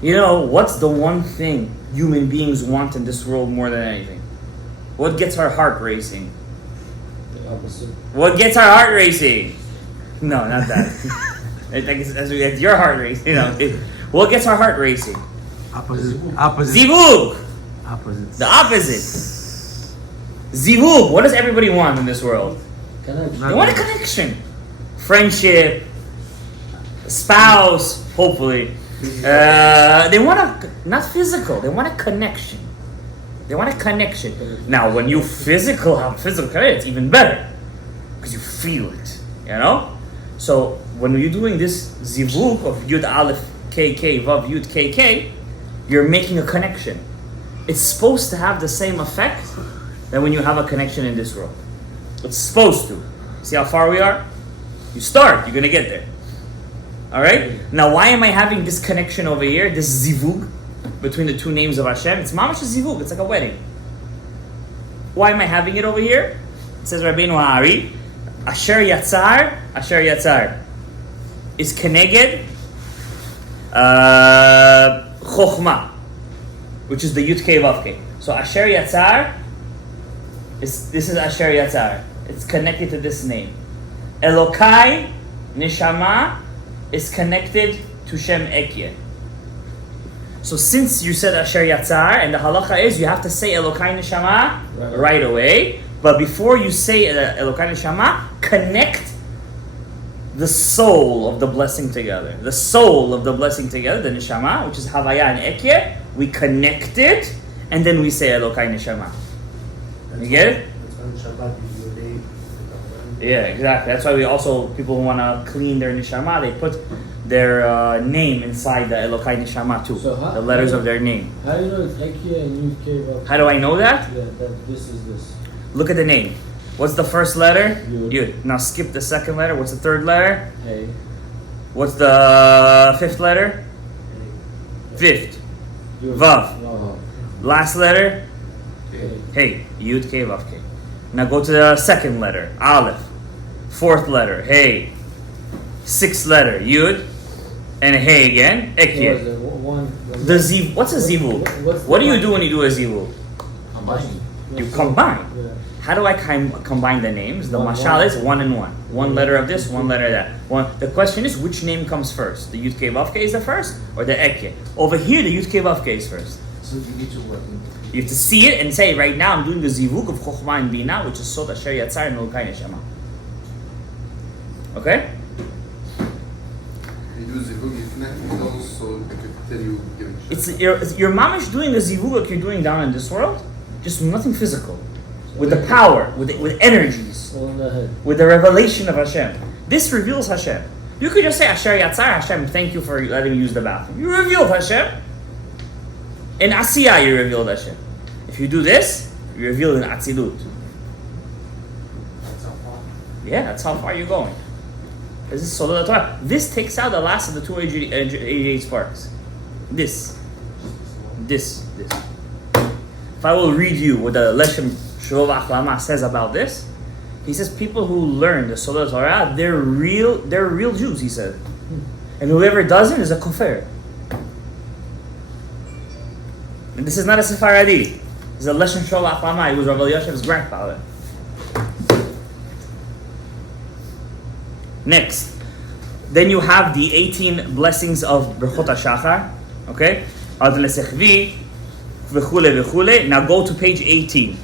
You know, what's the one thing human beings want in this world more than anything? What gets our heart racing? The opposite. What gets our heart racing? No, not that. It's your heart racing. You know, what gets our heart racing? Opposite. Zivug. Opposite. The opposite. Zivug. What does everybody want in this world? Connection. They want a connection, friendship, spouse. Hopefully, they want not physical. They want a connection. They want a connection. Now, when you have physical connection, it's even better because you feel it. You know. So when you're doing this zivug of Yud Aleph KK Vav Yud KK, you're making a connection. It's supposed to have the same effect than when you have a connection in this world. It's supposed to. See how far we are? You start, you're gonna get there. Alright? Now why am I having this connection over here, this zivug, between the two names of Hashem? It's mamash a zivug, it's like a wedding. Why am I having it over here? It says Rabbeinu Hari, Asher Yatzar is Keneged Chochma, which is the Yud Kei Vav Kei. So Asher Yatzar, this is Asher Yatzar. It's connected to this name. Elokai Neshama is connected to Shem Ekyeh. So since you said Asher Yatzar, and the halacha is you have to say Elokai Neshama right away, but before you say Elokai Neshama, connect the soul of the blessing together. The soul of the blessing together, the Neshama, which is Havaya and Ekyeh, we connect it, and then we say Elokai Neshama. You get it? Yeah, exactly. That's why we also, people who want to clean their neshama, they put their name inside the Elokai neshama too. So the letters of their name. How do you know it's Ekyeh and Yud Kei Vav? How do I know that? Yeah, that this is this. Look at the name. What's the first letter? Yud. Yud. Now skip the second letter. What's the third letter? Hey. What's the fifth letter? Fifth. Yud. Vav. Vav. Last letter? Hey. Hey. Yud Kei Vav Kei. Now go to the second letter. Aleph. Fourth letter. Hey. Sixth letter. Yud. And hey again. Ekyeh. So one. The ziv. What's a zivug? What do you do when you do a zivug? Combine. You combine. Yeah. How do I combine the names? The One, mashal one. is one and one. One letter of this, one letter of that. The question is, which name comes first? The Yud Kei Vav Kei is the first, or the Ekyeh? Over here, the Yud Kei Vav Kei is first. So you need to work. You have to see it and say, right now, I'm doing the zivug of Chochmah and Bina, which is Sod Asher Yatzar and Elokai Neshama. Okay? You do zivug, you connect it also, I could tell you giving It's your mamish doing the zivug like you're doing down in this world, just nothing physical. With the power, with energies, All in the head. with the revelation of Hashem. This reveals Hashem. You could just say Asher Yatzar, Hashem, thank you for letting me use the bathroom. You revealed Hashem. In Asiyah, you revealed Hashem. If you do this, you reveal in Atzilut. Yeah, that's how far you're going. This is Solat Torah. This takes out the last of the 288 sparks. This. If I will read you what the Leshem Shov Achlama says about this, he says people who learn the Solat Torah, they're real Jews, he said. And whoever doesn't is a kofar. And this is not a Sephardi. This is a Leshem Shov Achlama. He was Rav Elyashev's grandfather. Next, then you have the 18 blessings of Berchot HaShachar. Okay? Ad Lesechvi, v'chule v'chule. Now go to page 18.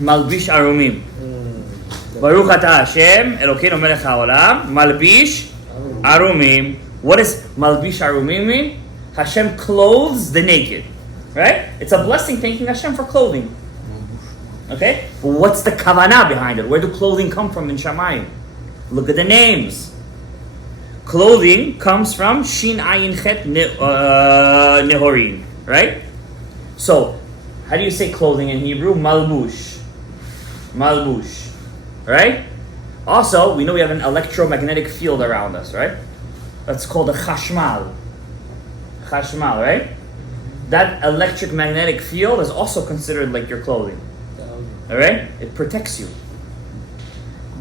Malbish Arumim. Baruch Ata Hashem, Elokeinu melech haolam, malbish arumim. What does malbish arumim mean? Hashem clothes the naked. Right? It's a blessing thanking Hashem for clothing. Okay? But what's the kavanah behind it? Where do clothing come from in Shamayim? Look at the names. Clothing comes from Shin Ayin Chet Nehorim. Right? So, how do you say clothing in Hebrew? Malbush. Malbush. Right? Also, we know we have an electromagnetic field around us, right? That's called a chashmal. Chashmal, right? That electric magnetic field is also considered like your clothing. Alright? It protects you.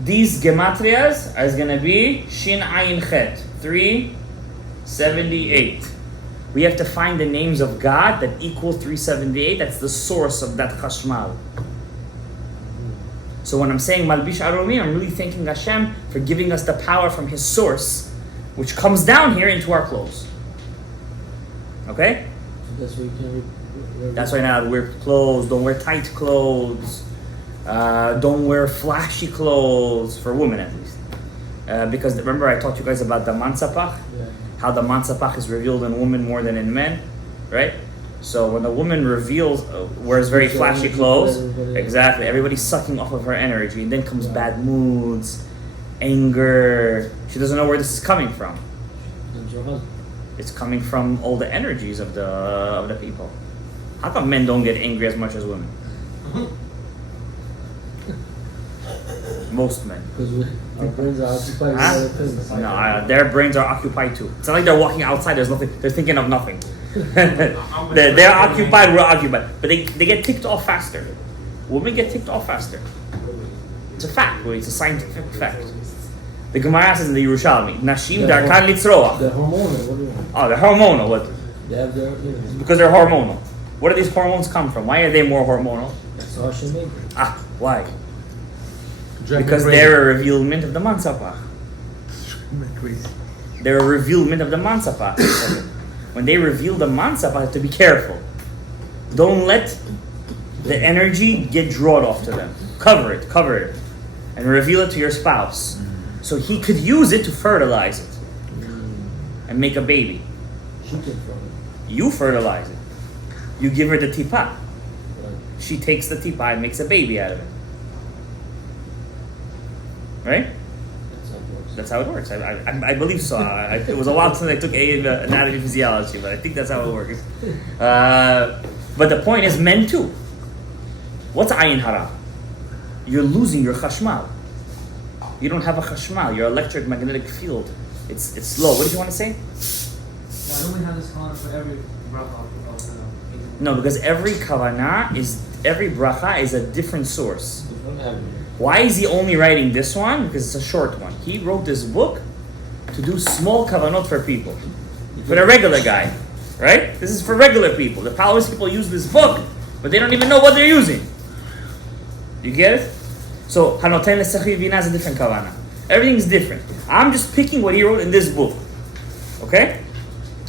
These gematrias are going to be Shin Ayin Chet, 378. We have to find the names of God that equal 378. That's the source of that chashmal. So when I'm saying Malbish Arumi, I'm really thanking Hashem for giving us the power from His source, which comes down here into our clothes. Okay? That's why you can't That's why now wear clothes, don't wear tight clothes, don't wear flashy clothes, for women at least. Because remember I taught you guys about the mansapach? Yeah. How the mansapach is revealed in women more than in men, right? So when the woman wears very flashy clothes, exactly, everybody's sucking off of her energy, and then comes bad moods, anger. She doesn't know where this is coming from. And your husband. It's coming from all the energies of the people. How come men don't get angry as much as women? Most men. Because our brains are occupied with other things. No, their brains are occupied too. It's not like they're walking outside. There's nothing. They're thinking of nothing. they're occupied. We're occupied. But they get ticked off faster. Women get ticked off faster. It's a fact. It's a scientific fact. The Gemara says in the Yerushalmi, Nashim darkan litzroach. They're hormonal. What do you mean? Oh, they're hormonal. What? They have their, It's because they're hormonal. Where do these hormones come from? Why are they more hormonal? That's how she made it. Why? Because they're a revealment of the mansapach. They're a revealment of the mansapach. When they reveal the mansapach, you have to be careful. Don't let the energy get drawn off to them. Cover it, and reveal it to your spouse, so he could use it to fertilize it and make a baby. She took from it. You fertilize it. You give her the tipa. Right. She takes the tipa and makes a baby out of it. Right? That's how it works. That's how it works. I believe so. It was a while since I took anatomy physiology, but I think that's how it works. But the point is, men too. What's ayin hara? You're losing your chashmal. You don't have a chashmal. Your electric magnetic field. It's slow. What did you want to say? Why don't we have this column for every bracha? No, because every bracha is a different source. Different avenue. Why is he only writing this one? Because it's a short one. He wrote this book to do small kavanot for people. For the regular guy. Right? This is for regular people. The Palestinian people use this book, but they don't even know what they're using. You get it? So, Hanoten Lesechi Vina is a different kavanah. Everything's different. I'm just picking what he wrote in this book. Okay?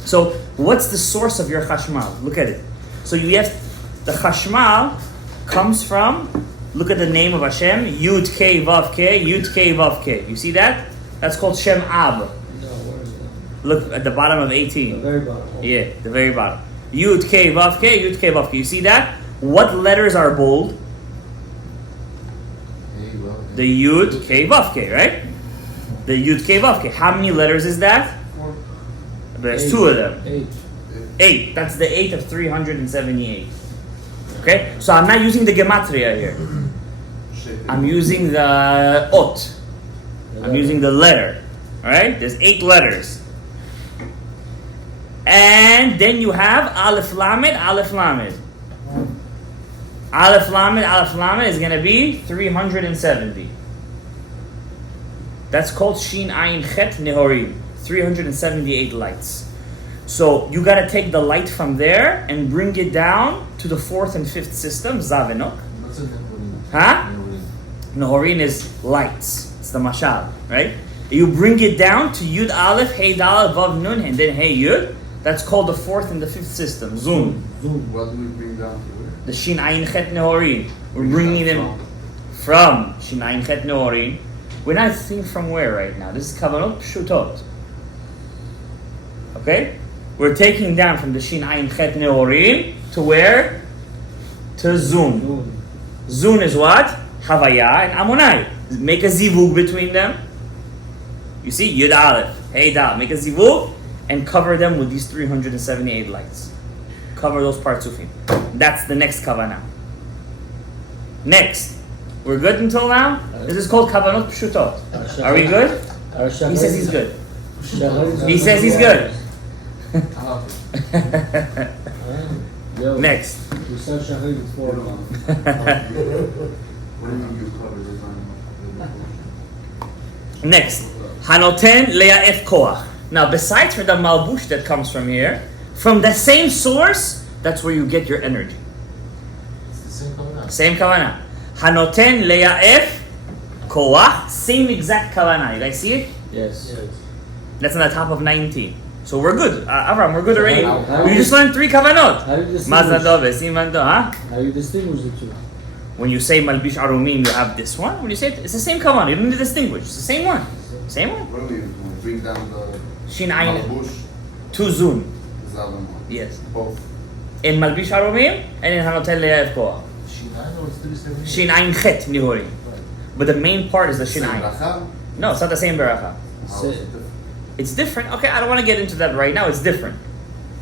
So, what's the source of your chashmal? Look at it. So, you have the chashmal comes from, look at the name of Hashem, Yud Kei Vav Kei, Yud Kei Vav Kei. You see that? That's called Shem Ab. No, where is that? Look at the bottom of 18. The very bottom. Yeah, the very bottom. Yud Kei Vav Kei, Yud Kei Vav Kei. You see that? What letters are bold? The Yud Kei Vav Kei, right? The Yud Kei Vav Kei. How many letters is that? 4. There's 2 of them. 8. 8. That's the 8 of 378. Okay? So I'm not using the gematria here. I'm using the ot. I'm using the letter. Alright? There's 8 letters. And then you have Aleph Lamed, Aleph Lamed. Aleph Lamed is going to be 370. That's called Shin Ayin Chet Nehorim. 378 lights. So you got to take the light from there and bring it down to the 4th and 5th system, Zavinok. What's in Nehorim? Huh? Nehorim is lights. It's the mashal, right? You bring it down to Yud Aleph, Hey Dalal, Vav Nun, and then Hey Yud. That's called the 4th and the 5th system, Zum. What do we bring down to where? The Shin Ayin Chet Nehorim. We're bringing them from Shinayin Chet Neorim. We're not seeing from where right now. This is Kavanot Pshutot. Okay? We're taking down from the Shinayin Chet Neorim to where? To Zun. Zun is what? Havaya and Amonai. Make a zivug between them. You see? Yud Aleph. Hey Dal. Make a zivug and cover them with these 378 lights. Cover those partsufim. That's the next kavanah. Next. We're good until now? This is called Kavanot Pshutot. Are we good? He says he's good. He says he's good. Next. You said Shahid is 4 months. What do you mean you cover the Next. Hanoten le'af koach. Now, besides for the malbush that comes from here, from the same source, that's where you get your energy. It's the same kavanah. Same kavanah. Hanoten le'af koach. Same exact kavanah. You guys see it? Yes. That's on the top of 19. So we're good. Avram, we're good already. How We just learned 3 kavanot. How do you distinguish? Mazadove, Simando, huh? How do you distinguish the two? When you say malbish arumim, you have this one. When you say it's the same kavanah. You don't need to distinguish. It's the same one. Same one. What do we do? Bring down the Shin Ayin Malabush, to Zun. the other one. Yes. Both. In malbish arumim and in hanoten le'af koach. Shinai or it's 37? Shin Ayin chet nihorim. But the main part is the Shin Same Ayin. bracha? No, it's not the same beracha. How is it different? It's different. Okay, I don't want to get into that right now. It's different.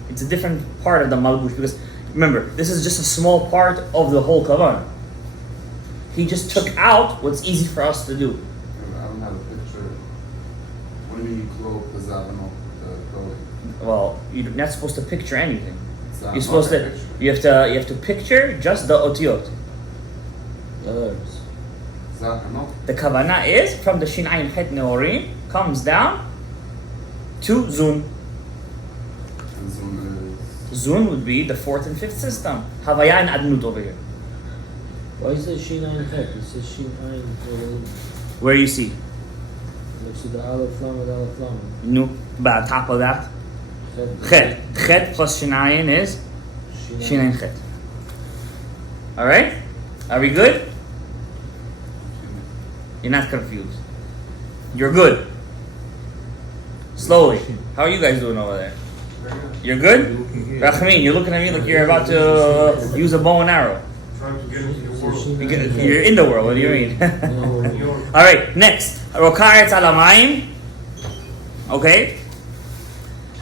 It's a different part of the malbush because remember, this is just a small part of the whole kavanah. He just took out what's easy for us to do. I don't have a picture. What do you mean you clove the Zavanot, the clothing? Well, you're not supposed to picture anything. Zavanot You're supposed to. picture. You have to picture just the otiot. Others. Zavanot? The kavanah is from the Shin Ayin Het Neorim comes down to Zun. And Zun is... Zun would be the 4th and 5th system. Havaya and Adnut over here. Why is it Shin Ayin Chet? It says Shin Ayin. Where you see? Let's see the Aleph Lamed, Aleph Lamed. No, but on top of that, Chet. Chet plus Shin Ayin is Shin Ayin Chet. Alright? Are we good? You're not confused. You're good. Slowly. How are you guys doing over there? You're good? Rachmin, you're looking at me like you're about to use a bow and arrow. Trying to get into the world. You're in the world, what do you mean? No. Alright, next. Rokaretz alamayim. Okay?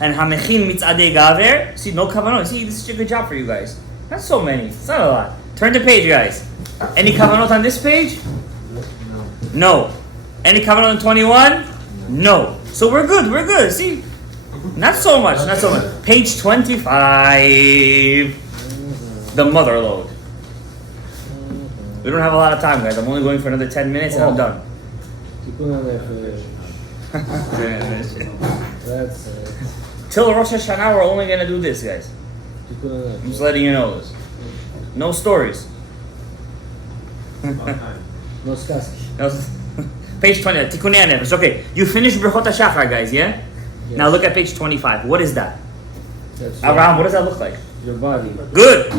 And hamechin mitzadei gaver. See, no kavanot. See, this is a good job for you guys. Not so many. It's not a lot. Turn the page, guys. Any kavanot on this page? No. No. Any kavanot on 21? No. So we're good. We're good. See? Not so much. Not so much. Page 25. The mother load. We don't have a lot of time, guys. I'm only going for another 10 minutes and I'm done. Tikkun Aleph. That's Till Rosh Hashanah, we're only gonna do this, guys. Tikkun I'm Aleph. just letting you know this. No stories. No skaski. Page 20, Tikkunei HaNefesh. Okay, you finished Brachot HaShachar, guys, yeah? Yes. Now look at page 25. What is that? That's Abraham, what does that look like? your body. Good!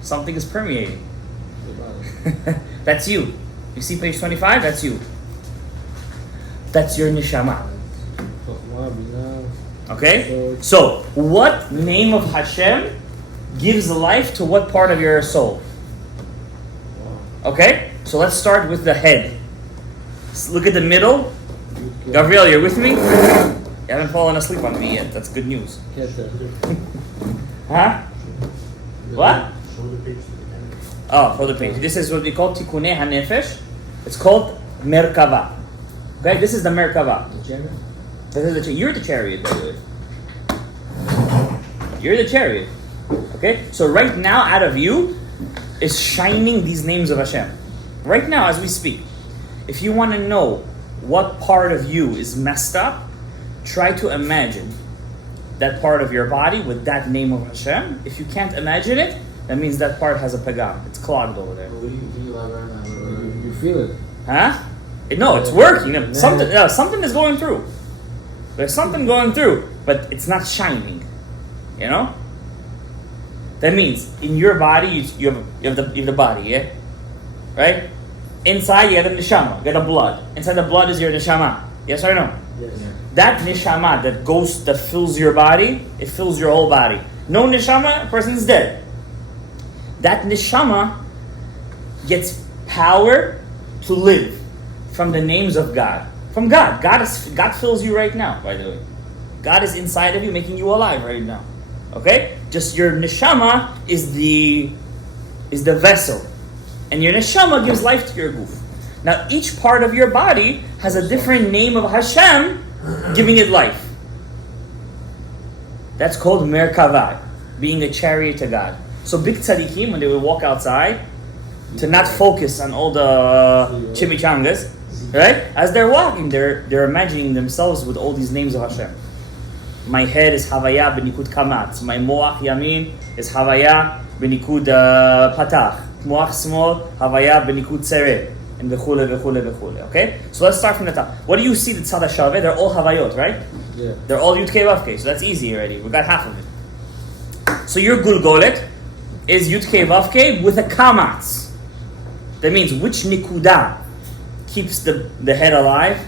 Something is permeating. Your body. That's you. You see page 25? That's you. That's your neshama. Chokhmah, Binah. Okay? So, what name of Hashem gives life to what part of your soul? Okay? So let's start with the head. Look at the middle. Gabriel, you're with me? You haven't fallen asleep on me yet. That's good news. Keter. Huh? What? Oh, for the page. This is what we call Tikkunei HaNefesh. It's called Merkava. Okay, this is the Merkava. This is you're the chariot, by the way. You're the chariot. Okay? So right now, out of you is shining these names of Hashem. Right now, as we speak. If you want to know what part of you is messed up, try to imagine that part of your body with that name of Hashem. If you can't imagine it, that means that part has a pagam. It's clogged over there. You feel it. Huh? No, it's working. Something is going through. There's something going through, but it's not shining. You know? That means in your body you have the body, yeah, right? Inside you have the neshama, you have the blood. Inside the blood is your neshama. Yes or no? Yes. That neshama that fills your body, it fills your whole body. No neshama, a person is dead. That neshama gets power to live from the names of God. From God. God fills you right now, by the way. God is inside of you, making you alive right now. Okay? Just your neshama is the vessel. And your neshama gives life to your goof. Now, each part of your body has a different name of Hashem giving it life. That's called Merkavah, being a chariot to God. So big tzaddikim, when they would walk outside, to not focus on all the chimichangas, right? As they're walking, they're imagining themselves with all these names of Hashem. My head is Havaya b'nikud kamatz. My moach yamin is Havaya b'nikud patach. Moach small, Havaya b'nikud tzeret. And v'chule, v'chule, v'chule. Okay? So let's start from the top. What do you see the tzad ha-shaveh? They're all Havayot, right? Yeah. They're all Yud Kei Vav Kei. So that's easy already. We got half of it. So your Gulgolet is Yud Kei Vav Kei with a kamatz. That means which nikuda keeps the head alive?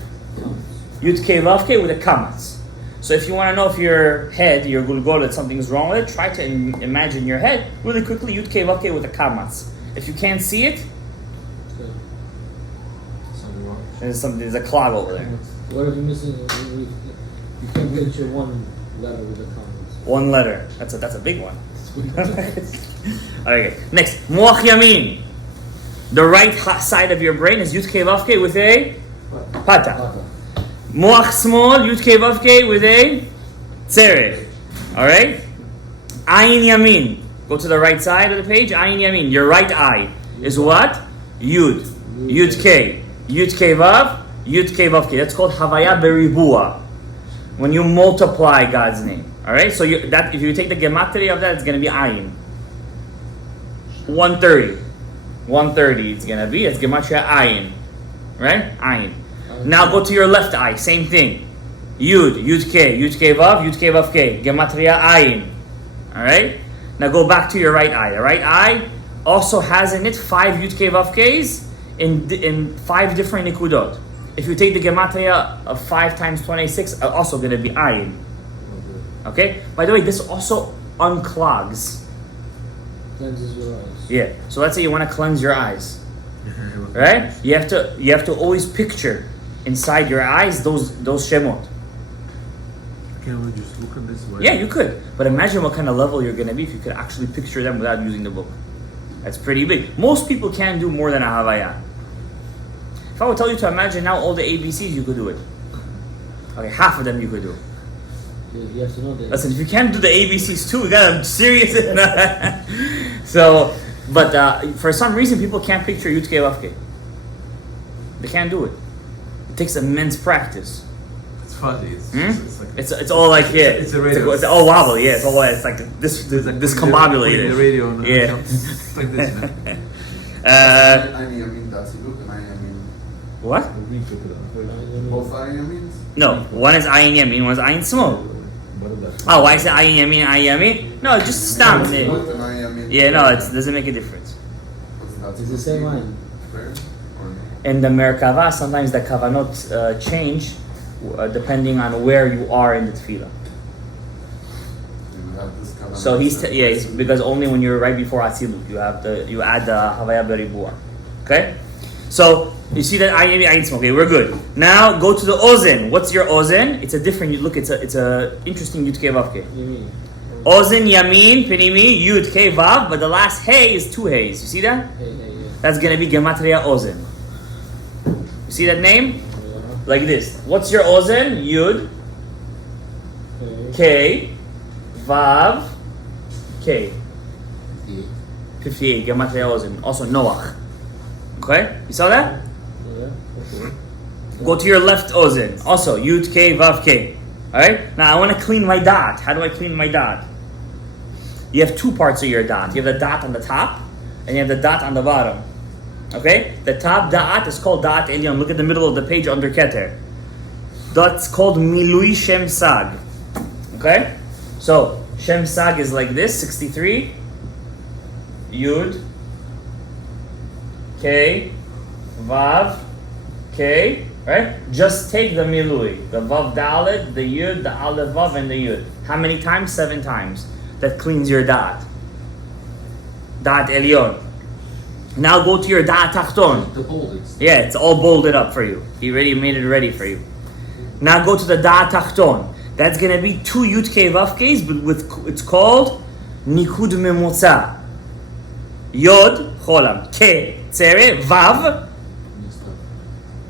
Yud Kei Vav Kei with a kamatz. So if you want to know if your head, your Gulgolet, something's wrong with it, try to imagine your head really quickly, Yud Kei Vav Kei with a kamatz. If you can't see it, there's a clog over there. What are you missing? You can't get your one letter with the comments. One letter. That's a big one. Okay. Next, Moach Yamin. The right side of your brain is Yud Kei Vav Kei with a Pata. Moach Small, Yud Kei Vav Kei with a Tzeret. Alright? Ayin Yamin. Go to the right side of the page. Ayin Yamin. Your right eye is what? Yud. Yud Kei. Yud Kei Vav. Yud Kei Vav Kei. That's called Havaya Beribua. When you multiply God's name. Alright? So if you take the gematria of that, it's going to be Ayin. 130. 130 it's going to be. It's gematria Ayin. Right? Ayin. Now go to your left eye. Same thing. Yud. Yud Kei. Yud Kei Vav. Yud Kei Vav Kei. Gematria Ayin. Alright? Now go back to your right eye. The right eye also has in it 5 Yud Kei Vav Keis in 5 different nikudot. If you take the gematria of 5 times 26, also going to be ayin. Okay? By the way, this also unclogs. Cleanses your eyes. Yeah. So let's say you want to cleanse your eyes. Right? You have to always picture inside your eyes those shemot. Can we just look at this way? Yeah, you could. But imagine what kind of level you're going to be if you could actually picture them without using the book. That's pretty big. Most people can't do more than a Havaya. If I would tell you to imagine now all the ABCs, you could do it. Okay, half of them you could do. You have to know that. Listen, if you can't do the ABCs too, I'm serious. So, but for some reason, people can't picture Yud Kei Vav Kei. They can't do it. It takes immense practice. It's fuzzy. It's like It's all like it's a radio. It's all wobble. Yeah, it's all it's like discombobulated. The radio. And Yeah. It's like this. Man. Yamin, that's Hiluk, and Ayin Yamin. What? Both Ayin Yamins? No, one is Ayin Yamin, one is Ayin Small. Oh, why is it Ayin Yamin, Ayin Yamin? No, just stop. Hiluk and Ayin Yamin. Yeah, no, it doesn't make a difference. It's the same line. Fair? Or no? In the Merkava, sometimes the Kavanot change depending on where you are in the tefillah. You would have this kind of So it's because only when you're right before Atzilut, you add the Havaya Beribua. Okay? So you see that Ayin Yamin. Okay, we're good. Now go to the Ozen. What's your Ozen? It's a different. Look, it's a interesting Yud Kei Vav Kei. Ozen Yamin Pinimi Yud Kei Vav, but the last Hey is 2 Heys. You see that? Hey. That's gonna be Gematria Ozen. You see that name? Like this. What's your Ozen? Yud Kei Vav Kei. 58. Gematria Ozen. Also Noach. Okay? You saw that? Yeah. Okay. Go to your left Ozen. Also, Yud Kei Vav Kei. Alright? Now I want to clean my dot. How do I clean my dot? You have 2 parts of your dot. You have the dot on the top, and you have the dot on the bottom. Okay? The top dot is called dot elyon. Look at the middle of the page under Keter. That's called Milui Shem Sag. Okay? So, Shem Sag is like this, 63. Yud, K, Vav, K, right? Just take the milui, the Vav Dalet, the Yud, the Aleph Vav, and the Yud. How many times? 7 times. That cleans your Da'at. Da'at Elyon. Now go to your Da'at Tachton. The bold. Yeah, it's all bolded up for you. He already made it ready for you. Now go to the Da'at Tachton. That's gonna be 2 Yud K Vav Ks, but it's called Nikud Memotza. Yod Cholam. K Tzere Vav.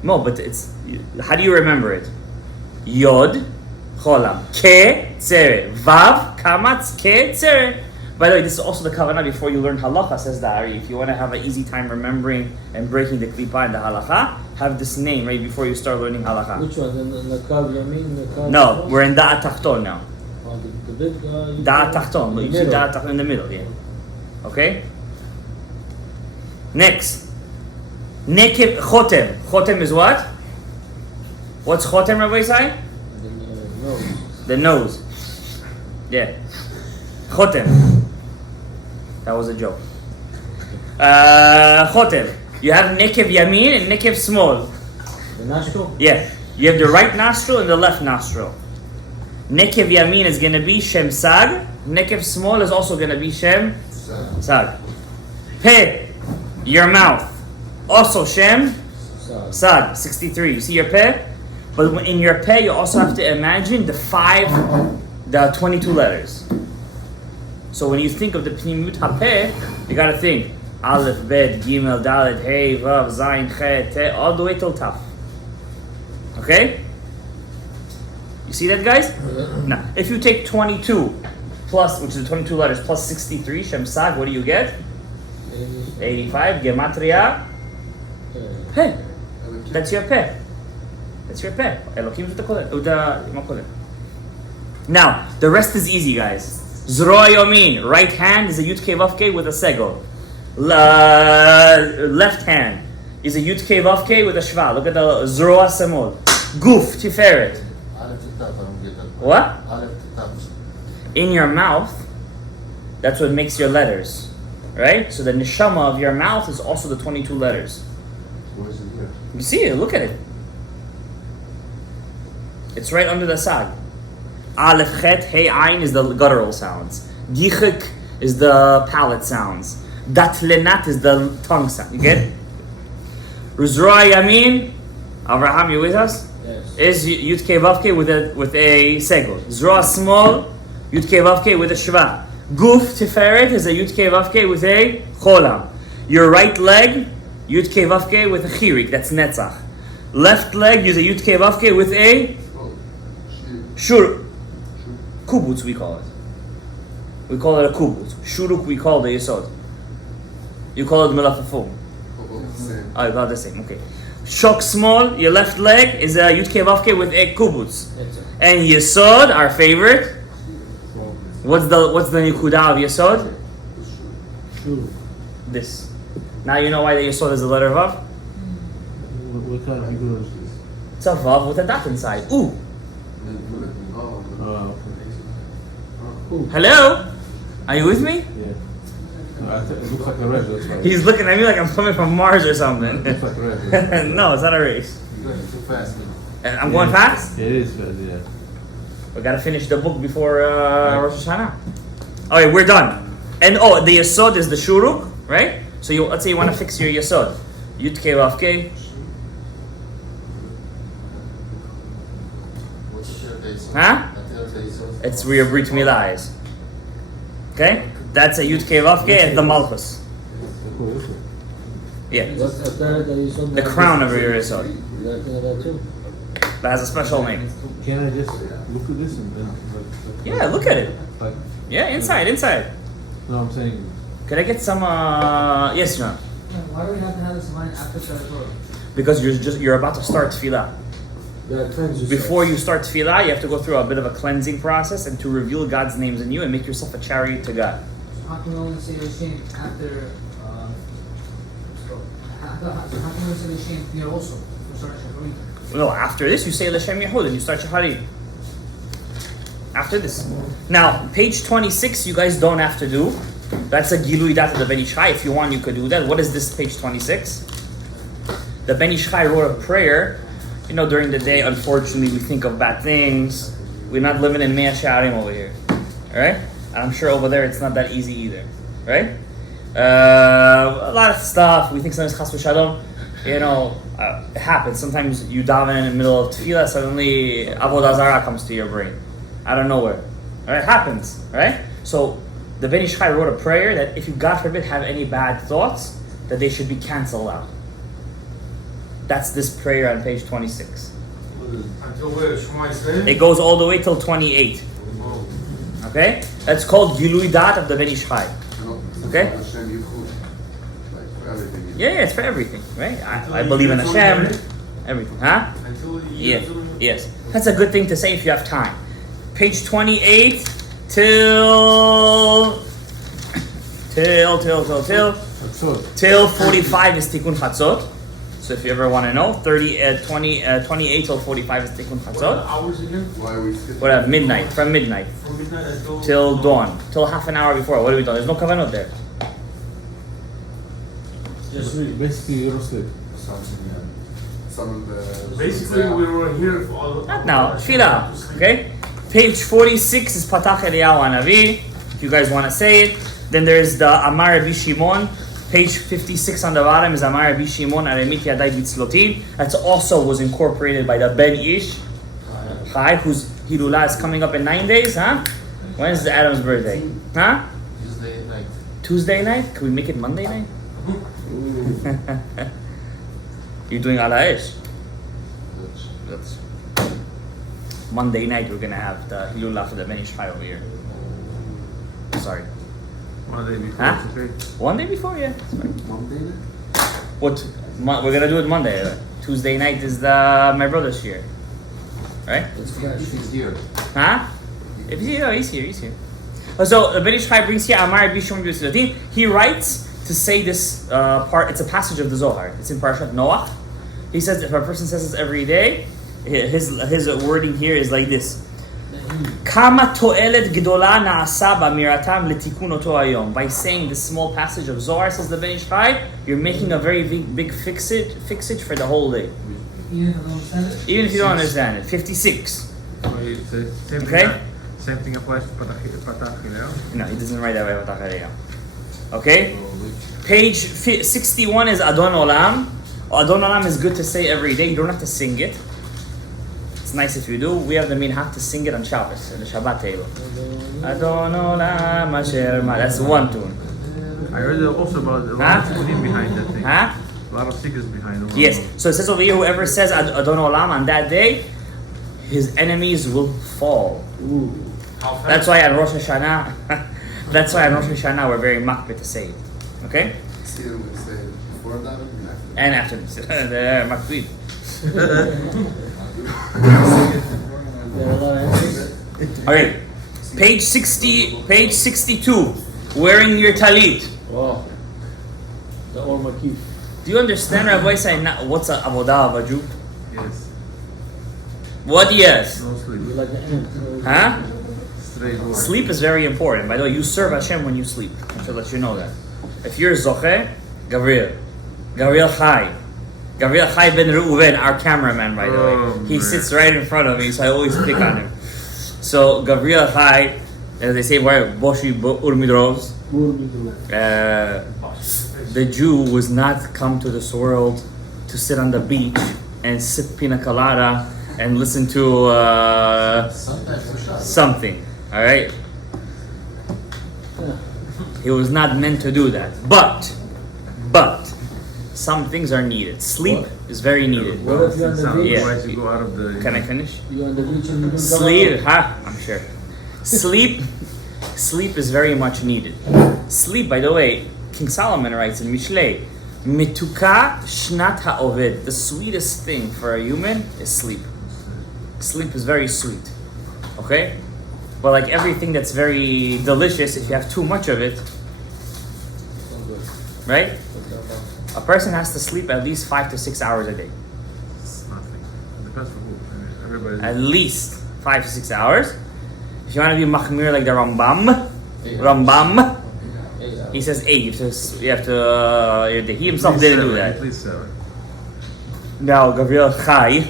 No, but it's, how do you remember it? Yod Cholam. Ke Tzere Vav Kamatz Ke Tzere. By the way, this is also the kavanah before you learn halacha, says the Ari. If you want to have an easy time remembering and breaking the klipa and the halacha, have this name right before you start learning halacha. Which one? The Kav Yamin? No, we're in Da'at Tachton now. The big Da'at Tachton. But you see Da'at Tachton in the middle, yeah. Okay? Next. Nekev Chotem. Chotem is what? What's Chotem, Rabbi Isai? The nose. Yeah. Chotem. That was a joke. Chotem. You have Nekev Yamin and Nekev Small. The nostril? Yeah. You have the right nostril and the left nostril. Nekev Yamin is going to be Shem Sag. Nekev Small is also going to be Shem Sag. Pe. Your mouth. Also Shem Sag. 63. You see your Pe? But in your Pe, you also have to imagine the 22 letters. So when you think of the Pnimut HaPeh, you gotta think Aleph, Bet, Gimel, Dalet, Hey, Vav, Zayin, Chet, Te, all the way till Taf. Okay? You see that, guys? Now, if you take 22 plus, which is the 22 letters, plus 63, Shem Sag, what do you get? 85, Gematria, Peh. That's your Peh. That's your Peh. Elohim v'tekoleh. Now, the rest is easy, guys. Zroa Yomin, right hand is a Yud Kei Vav Kei with a Segol. Left hand is a Yud Kei Vav Kei with a Shva. Look at the Zroa Semol. Guf, Tiferet. What? In your mouth, that's what makes your letters. Right? So the neshama of your mouth is also the 22 letters. Where's it here? You see it, look at it. It's right under the Sag. Aleph, Chet, Hey, Ayin is the guttural sounds. Gichik is the palate sounds. Datlenat is the tongue sound. You get it? Ruzroa Yamin, Avraham, you with us? Yes. Is Yud Kei Vav Kei with a segul. Zroa Small, Yud Kei Vav Kei with a Shva. Guf Tiferet is a Yud Kei Vav Kei with a Cholam. Your right leg, Yud Kei Vav Kei with a Chirik, that's Netzach. Left leg is a Yud Kei Vav Kei with a Shur. Kubutz we call it. We call it a kubutz. Shuruk we call the yesod. You call it melafafum. Oh, you call it the same. Okay. Shok small, your left leg is a Yud Kei Vav Kei with a kubutz. And yesod, our favorite. What's the nikuda of yesod? This. Now you know why the yesod is the letter vav. What kind of figure is this? It's a vav with a dot inside. Ooh. Hello? Are you with me? Yeah. No, it looks like a red, that's right. He's looking at me like I'm coming from Mars or something. It looks like a red. No, it's not a race. You're going too fast. And I'm going fast? Yeah, it is fast, yeah. We gotta finish the book before Rosh Hashanah. Alright, we're done. And the yesod is the shuruk, right? So let's say you want to fix your yesod. Yud Kei Vav Kei. Huh? It's where your Brit Milah is. Okay? That's a Yud Kei Vav Kei at the Malchus. Yeah. The crown of your yesod. That has a special name. Can I just look at this and then? Yeah, look at it. Like, Yeah, inside. no, I'm saying. Could I get some? Yes, John. Why do we have to have this in mind after Torah? Because you're about to start tefillah. Before you start tefillah, you have to go through a bit of a cleansing process and to reveal God's names in you and make yourself a chariot to God. So how can we only say Hashem after? How can we say Hashem here also? We start Shacharit. No, after this you say L'Shem Yehud and you start Shacharit. After this. Now, page 26 you guys don't have to do. That's a Gilui Dat of the Ben Ish Chai. If you want, you could do that. What is this, page 26? The Ben Ish Chai wrote a prayer. You know, during the day, unfortunately, we think of bad things. We're not living in Mea She'arim over here. Alright? And I'm sure over there it's not that easy either. Right? A lot of stuff. We think sometimes Chas v'Shalom, it happens. Sometimes you daven in the middle of tefillah, suddenly avodah zarah comes to your brain. Out of nowhere. Alright? It happens. Right? So, the Ben Ish Chai wrote a prayer that if you, God forbid, have any bad thoughts, that they should be canceled out. That's this prayer on page 26. Until where? Shema Yisrael? It goes all the way till 28. Okay? That's called Gilui Dat of the Ben Ish Chai. Okay? Yeah, it's for everything, right? I believe in Hashem, everything. Huh? Until Yeah, yes. That's a good thing to say if you have time. Page 28 till 45 is Tikkun Chatzot. So if you ever want to know, 28 till 45 is Tikkun What are the Chatzot. hours again? Why are we skipping? What, midnight, from midnight From midnight until... till dawn, till half an hour before. What are we doing? There's no Kavanot there. Just read. Basically, you don't sleep. Some of the... Basically, we were here for all... Not now, Tefillah, okay? Page 46 is Patach Eliyahu Hanavi, if you guys want to say it. Then there's the Amar Rabbi Shimon. Page 56 on the bottom is Amar Rabbi Shimon Aremit Yadai Bitzlotin. That also was incorporated by the Ben Ish Chai, whose Hilula is coming up in 9 days, huh? When is the Adam's birthday? Huh? Tuesday night. Tuesday night? Can we make it Monday night? You're doing Ala Ish. That's Monday night we're gonna have the Hilula for the Ben Ish Chai over here. Sorry. one day before. Huh? It's okay. One day before, yeah. It's fine. Monday? We're gonna do it Monday. Tuesday night is my brother's year, right? It's fresh. He's here. Huh? If he's here. So the Ben Ish Chai brings here Amar Rabbi Shimon Bitzlotin. He writes to say this part. It's a passage of the Zohar. It's in Parashat Noach. He says if a person says this every day, his wording here is like this. Kama to'elet gdola na'asa b'miratam letikun oto hayom. By saying this small passage of Zohar, says the Ben Ish Chai, you're making a very big fixage for the whole day. Even if I don't understand it? Even if you don't understand it. 56. Same Okay. thing. Same thing applies to Patach Hillel. No, he doesn't write that way. Okay? Page 61 is Adon Olam. Adon Olam is good to say every day. You don't have to sing it. It's nice if you do. We have the minhag to sing it on Shabbos, in the Shabbat table. Adon Olam Asher Ma. That's one tune. I heard also about a lot of tefillin behind that thing. Huh? A lot of figures behind it. Yes. So it says over here, whoever says Adon Olam on that day, his enemies will fall. How fast? That's why on Rosh Hashanah, we're very makbid to say it. Okay? See them would say before that And and after. after the makbid. There are a lot of answers. Okay. Page 62. Wearing your talit. Wow. The Or Makif. Do you understand, Rabbi, saying what's a avodah of a Jew? Yes. What? Yes. No You sleep. like the end. Huh? Straight work. Sleep is very important. By the way, you serve Hashem when you sleep. I should let you know that. If you're Zoche, Gabriel Chai ben Reuven, our cameraman, by the way. He man. sits right in front of me, so I always pick on him. So Gabriel Chai, as they say, Boshi Urmidros, the Jew was not come to this world to sit on the beach and sip pina colada and listen to something. All right. He was not meant to do that. But some things are needed. Sleep is very needed. What if you're on the beach? Yeah. Otherwise you go out of the... Can I finish? You're on the beach and you don't Sleep, I'm sure. Sleep is very much needed. Sleep, by the way, King Solomon writes in Mishlei, Mituka shnat ha'oved. The sweetest thing for a human is sleep. Sleep is very sweet. Okay? But like everything that's very delicious, if you have too much of it, right? A person has to sleep at least 5 to 6 hours a day. It's nothing. It depends on who. Everybody... At least 5 to 6 hours. If you want to be machmir like the Rambam, He says 8. You have to. He himself didn't do that. At least 7. Now, Gabriel Chai.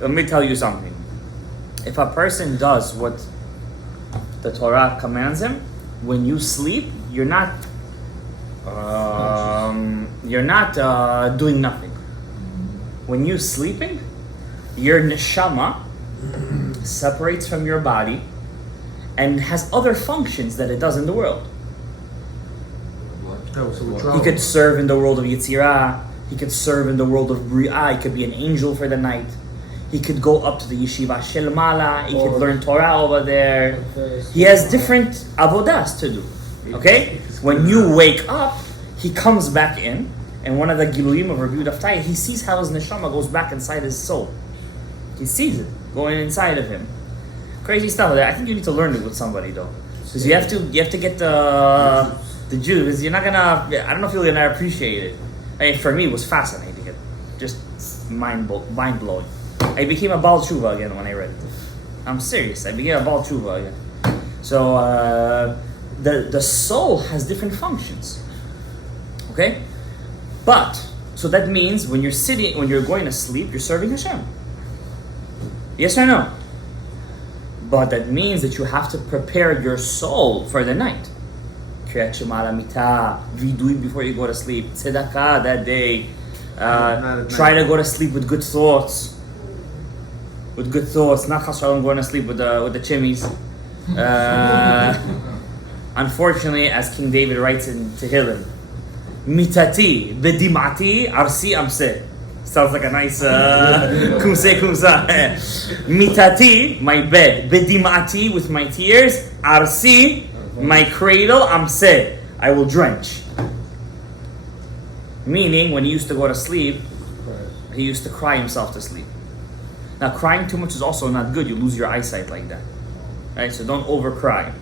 Let me tell you something. If a person does what the Torah commands him, when you sleep, you're not doing nothing. When you're sleeping, your neshama separates from your body and has other functions that it does in the world. He could serve in the world of Yetzirah. He could serve in the world of Bri'ah. He could be an angel for the night. He could go up to the yeshiva Shel Mala. He could learn Torah over there. He has different avodas to do. Okay? When you wake up, he comes back in, and one of the Giluyim of Rabbi Yehuda, he sees how his neshama goes back inside his soul. He sees it going inside of him. Crazy stuff. I think you need to learn it with somebody though, because you have to get the Jew. Because you're not gonna. I don't know if you're gonna appreciate it. I mean, for me, it was fascinating. It just mind blowing. I became a Baal Tshuva again when I read it. I'm serious. I became a Baal Tshuva again. So the soul has different functions. Okay, but so that means when you're going to sleep, you're serving Hashem. Yes or no? But that means that you have to prepare your soul for the night. Kriyat Shema Lamita, vidui before you go to sleep, tzedakah that day. Try to go to sleep with good thoughts. With good thoughts, not Chas Shalom going to sleep with the chimneys. Unfortunately, as King David writes in Tehillim, mitati bedimati arsi amse. Sounds like a nice kumse kumsa. Mitati, my bed. Bedimati, with my tears. Arsi, my cradle. Amse, I will drench. Meaning, when he used to go to sleep, he used to cry himself to sleep. Now, crying too much is also not good. You lose your eyesight like that. Right? So don't over cry.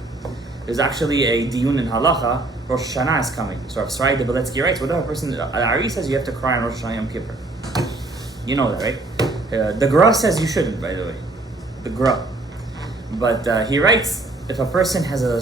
There's actually a diyun in halacha. Rosh Hashanah is coming. So Rav Shalom Gadaev writes, whatever person, Ari says you have to cry on Rosh Hashanah Yom Kippur. You know that, right? The Gra says you shouldn't, by the way. The Gra. But he writes, if a person has a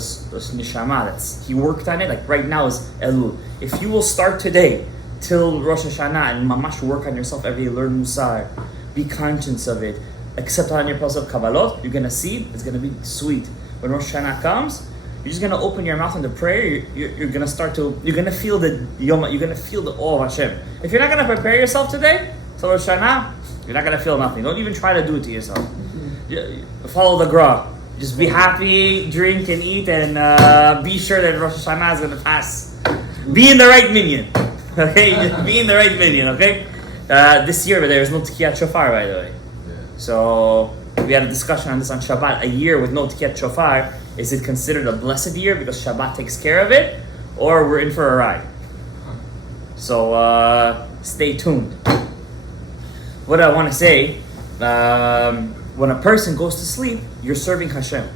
neshama, he worked on it, like right now is Elul. If you will start today till Rosh Hashanah and mamash work on yourself every day, learn Musar, be conscious of it, accept on your process of Kabbalot, you're going to see it's going to be sweet. When Rosh Hashanah comes, you're just going to open your mouth in the prayer, you're going to start to, you're going to feel the Yom, you're going to feel the awe of Hashem. If you're not going to prepare yourself today, till Rosh Hashanah, you're not going to feel nothing. Don't even try to do it to yourself. Follow the Gra. Just be happy, drink and eat, and be sure that Rosh Hashanah is going to pass. Be in the right minyan. Okay? Just be in the right minyan, okay? This year, there is no Tikiyat Shofar, by the way. So, we had a discussion on this on Shabbat. A year with no Tikiyat Shofar, is it considered a blessed year because Shabbat takes care of it? Or we're in for a ride? So, stay tuned. What I want to say, when a person goes to sleep, you're serving Hashem.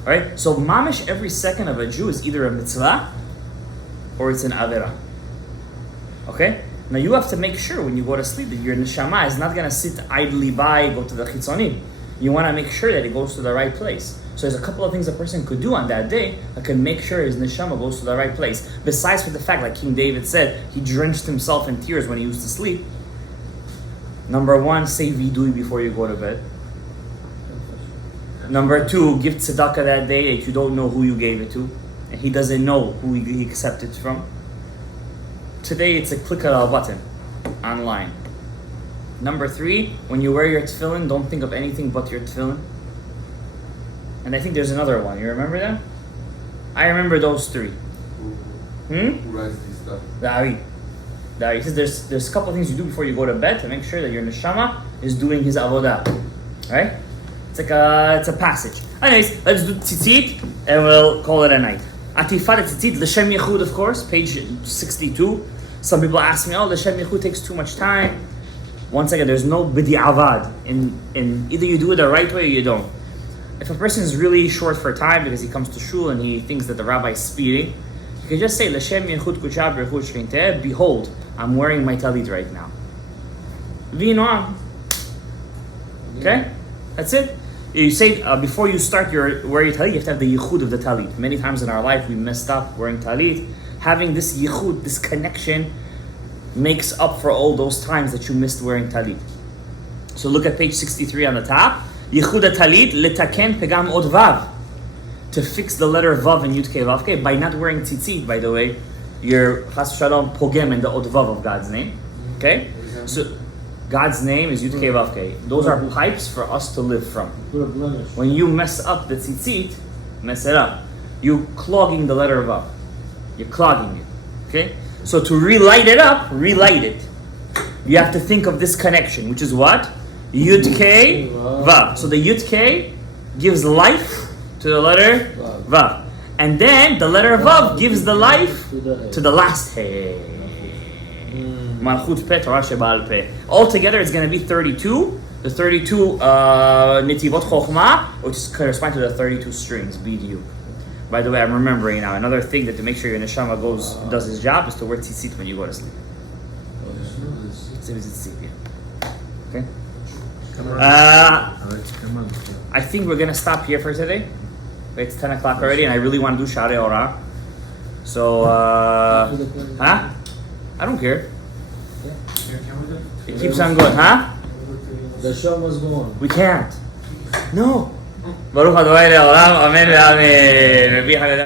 Alright? So mamish, every second of a Jew is either a mitzvah or it's an avera. Okay? Now you have to make sure when you go to sleep that your neshama is not going to sit idly by, go to the chitzonim. You want to make sure that it goes to the right place. So there's a couple of things a person could do on that day that can make sure his neshama goes to the right place. Besides for the fact, like King David said, he drenched himself in tears when he used to sleep. Number 1, say vidui before you go to bed. Number 2, give tzedakah that day that you don't know who you gave it to, and he doesn't know who he accepted it from. Today it's a click of a button online. Number 3, when you wear your tefillin, don't think of anything but your tefillin. And I think there's another one. You remember that? I remember those 3. Who writes these stuff? He says there's a couple of things you do before you go to bed to make sure that your neshama is doing his avodah. Right? It's a passage. Anyways, let's do tzitzit and we'll call it a night. Atifat tzitzit, l'shem yichud, of course, page 62. Some people ask me, l'shem yichud takes too much time. Once again, there's no b'di'avad. In either you do it the right way or you don't. If a person is really short for time because he comes to shul and he thinks that the rabbi is speeding, you can just say, l'shem yichud kuchab rechud shkinteh, behold, I'm wearing my talit right now. V'inoam. Okay? That's it. You say before you start wearing your talit, you have to have the yichud of the talit. Many times in our life we messed up wearing talit. Having this yichud, this connection, makes up for all those times that you missed wearing talit. So look at page 63 on the top. Yichud talit letaken pegam od vav. To fix the letter vav in Yud Kei Vav Kei. By not wearing tzitzit, by the way, you're chas shalom pogem in the od vav of God's name. Okay? So God's name is Yud Kei Vav Kei. Those are pipes for us to live from. Put a blemish. When you mess up the tzitzit, mess it up. You clogging the letter vav. You're clogging it. Okay? So to relight it up, relight it. You have to think of this connection, which is what? Yud Kei Vav. So the Yud Kei gives life to the letter Vav. And then the letter Vav gives the life to the last Hey. Malchut Peh, Torah Sheba'al Peh. Altogether it's going to be 32. The 32 Netivot Chokhmah, which correspond to the 32 strings, B'diuk. By the way, I'm remembering now, another thing that to make sure your neshama does his job is to wear tzitzit when you go to sleep. Tzitzit, yeah. Okay? I think we're gonna stop here for today. It's 10 o'clock already, and I really want to do Sharei Orah. So, huh? I don't care. It keeps on going, huh? The show must go on. We can't. No. Baruch Adonai Le'olam, Amen ve'Amen.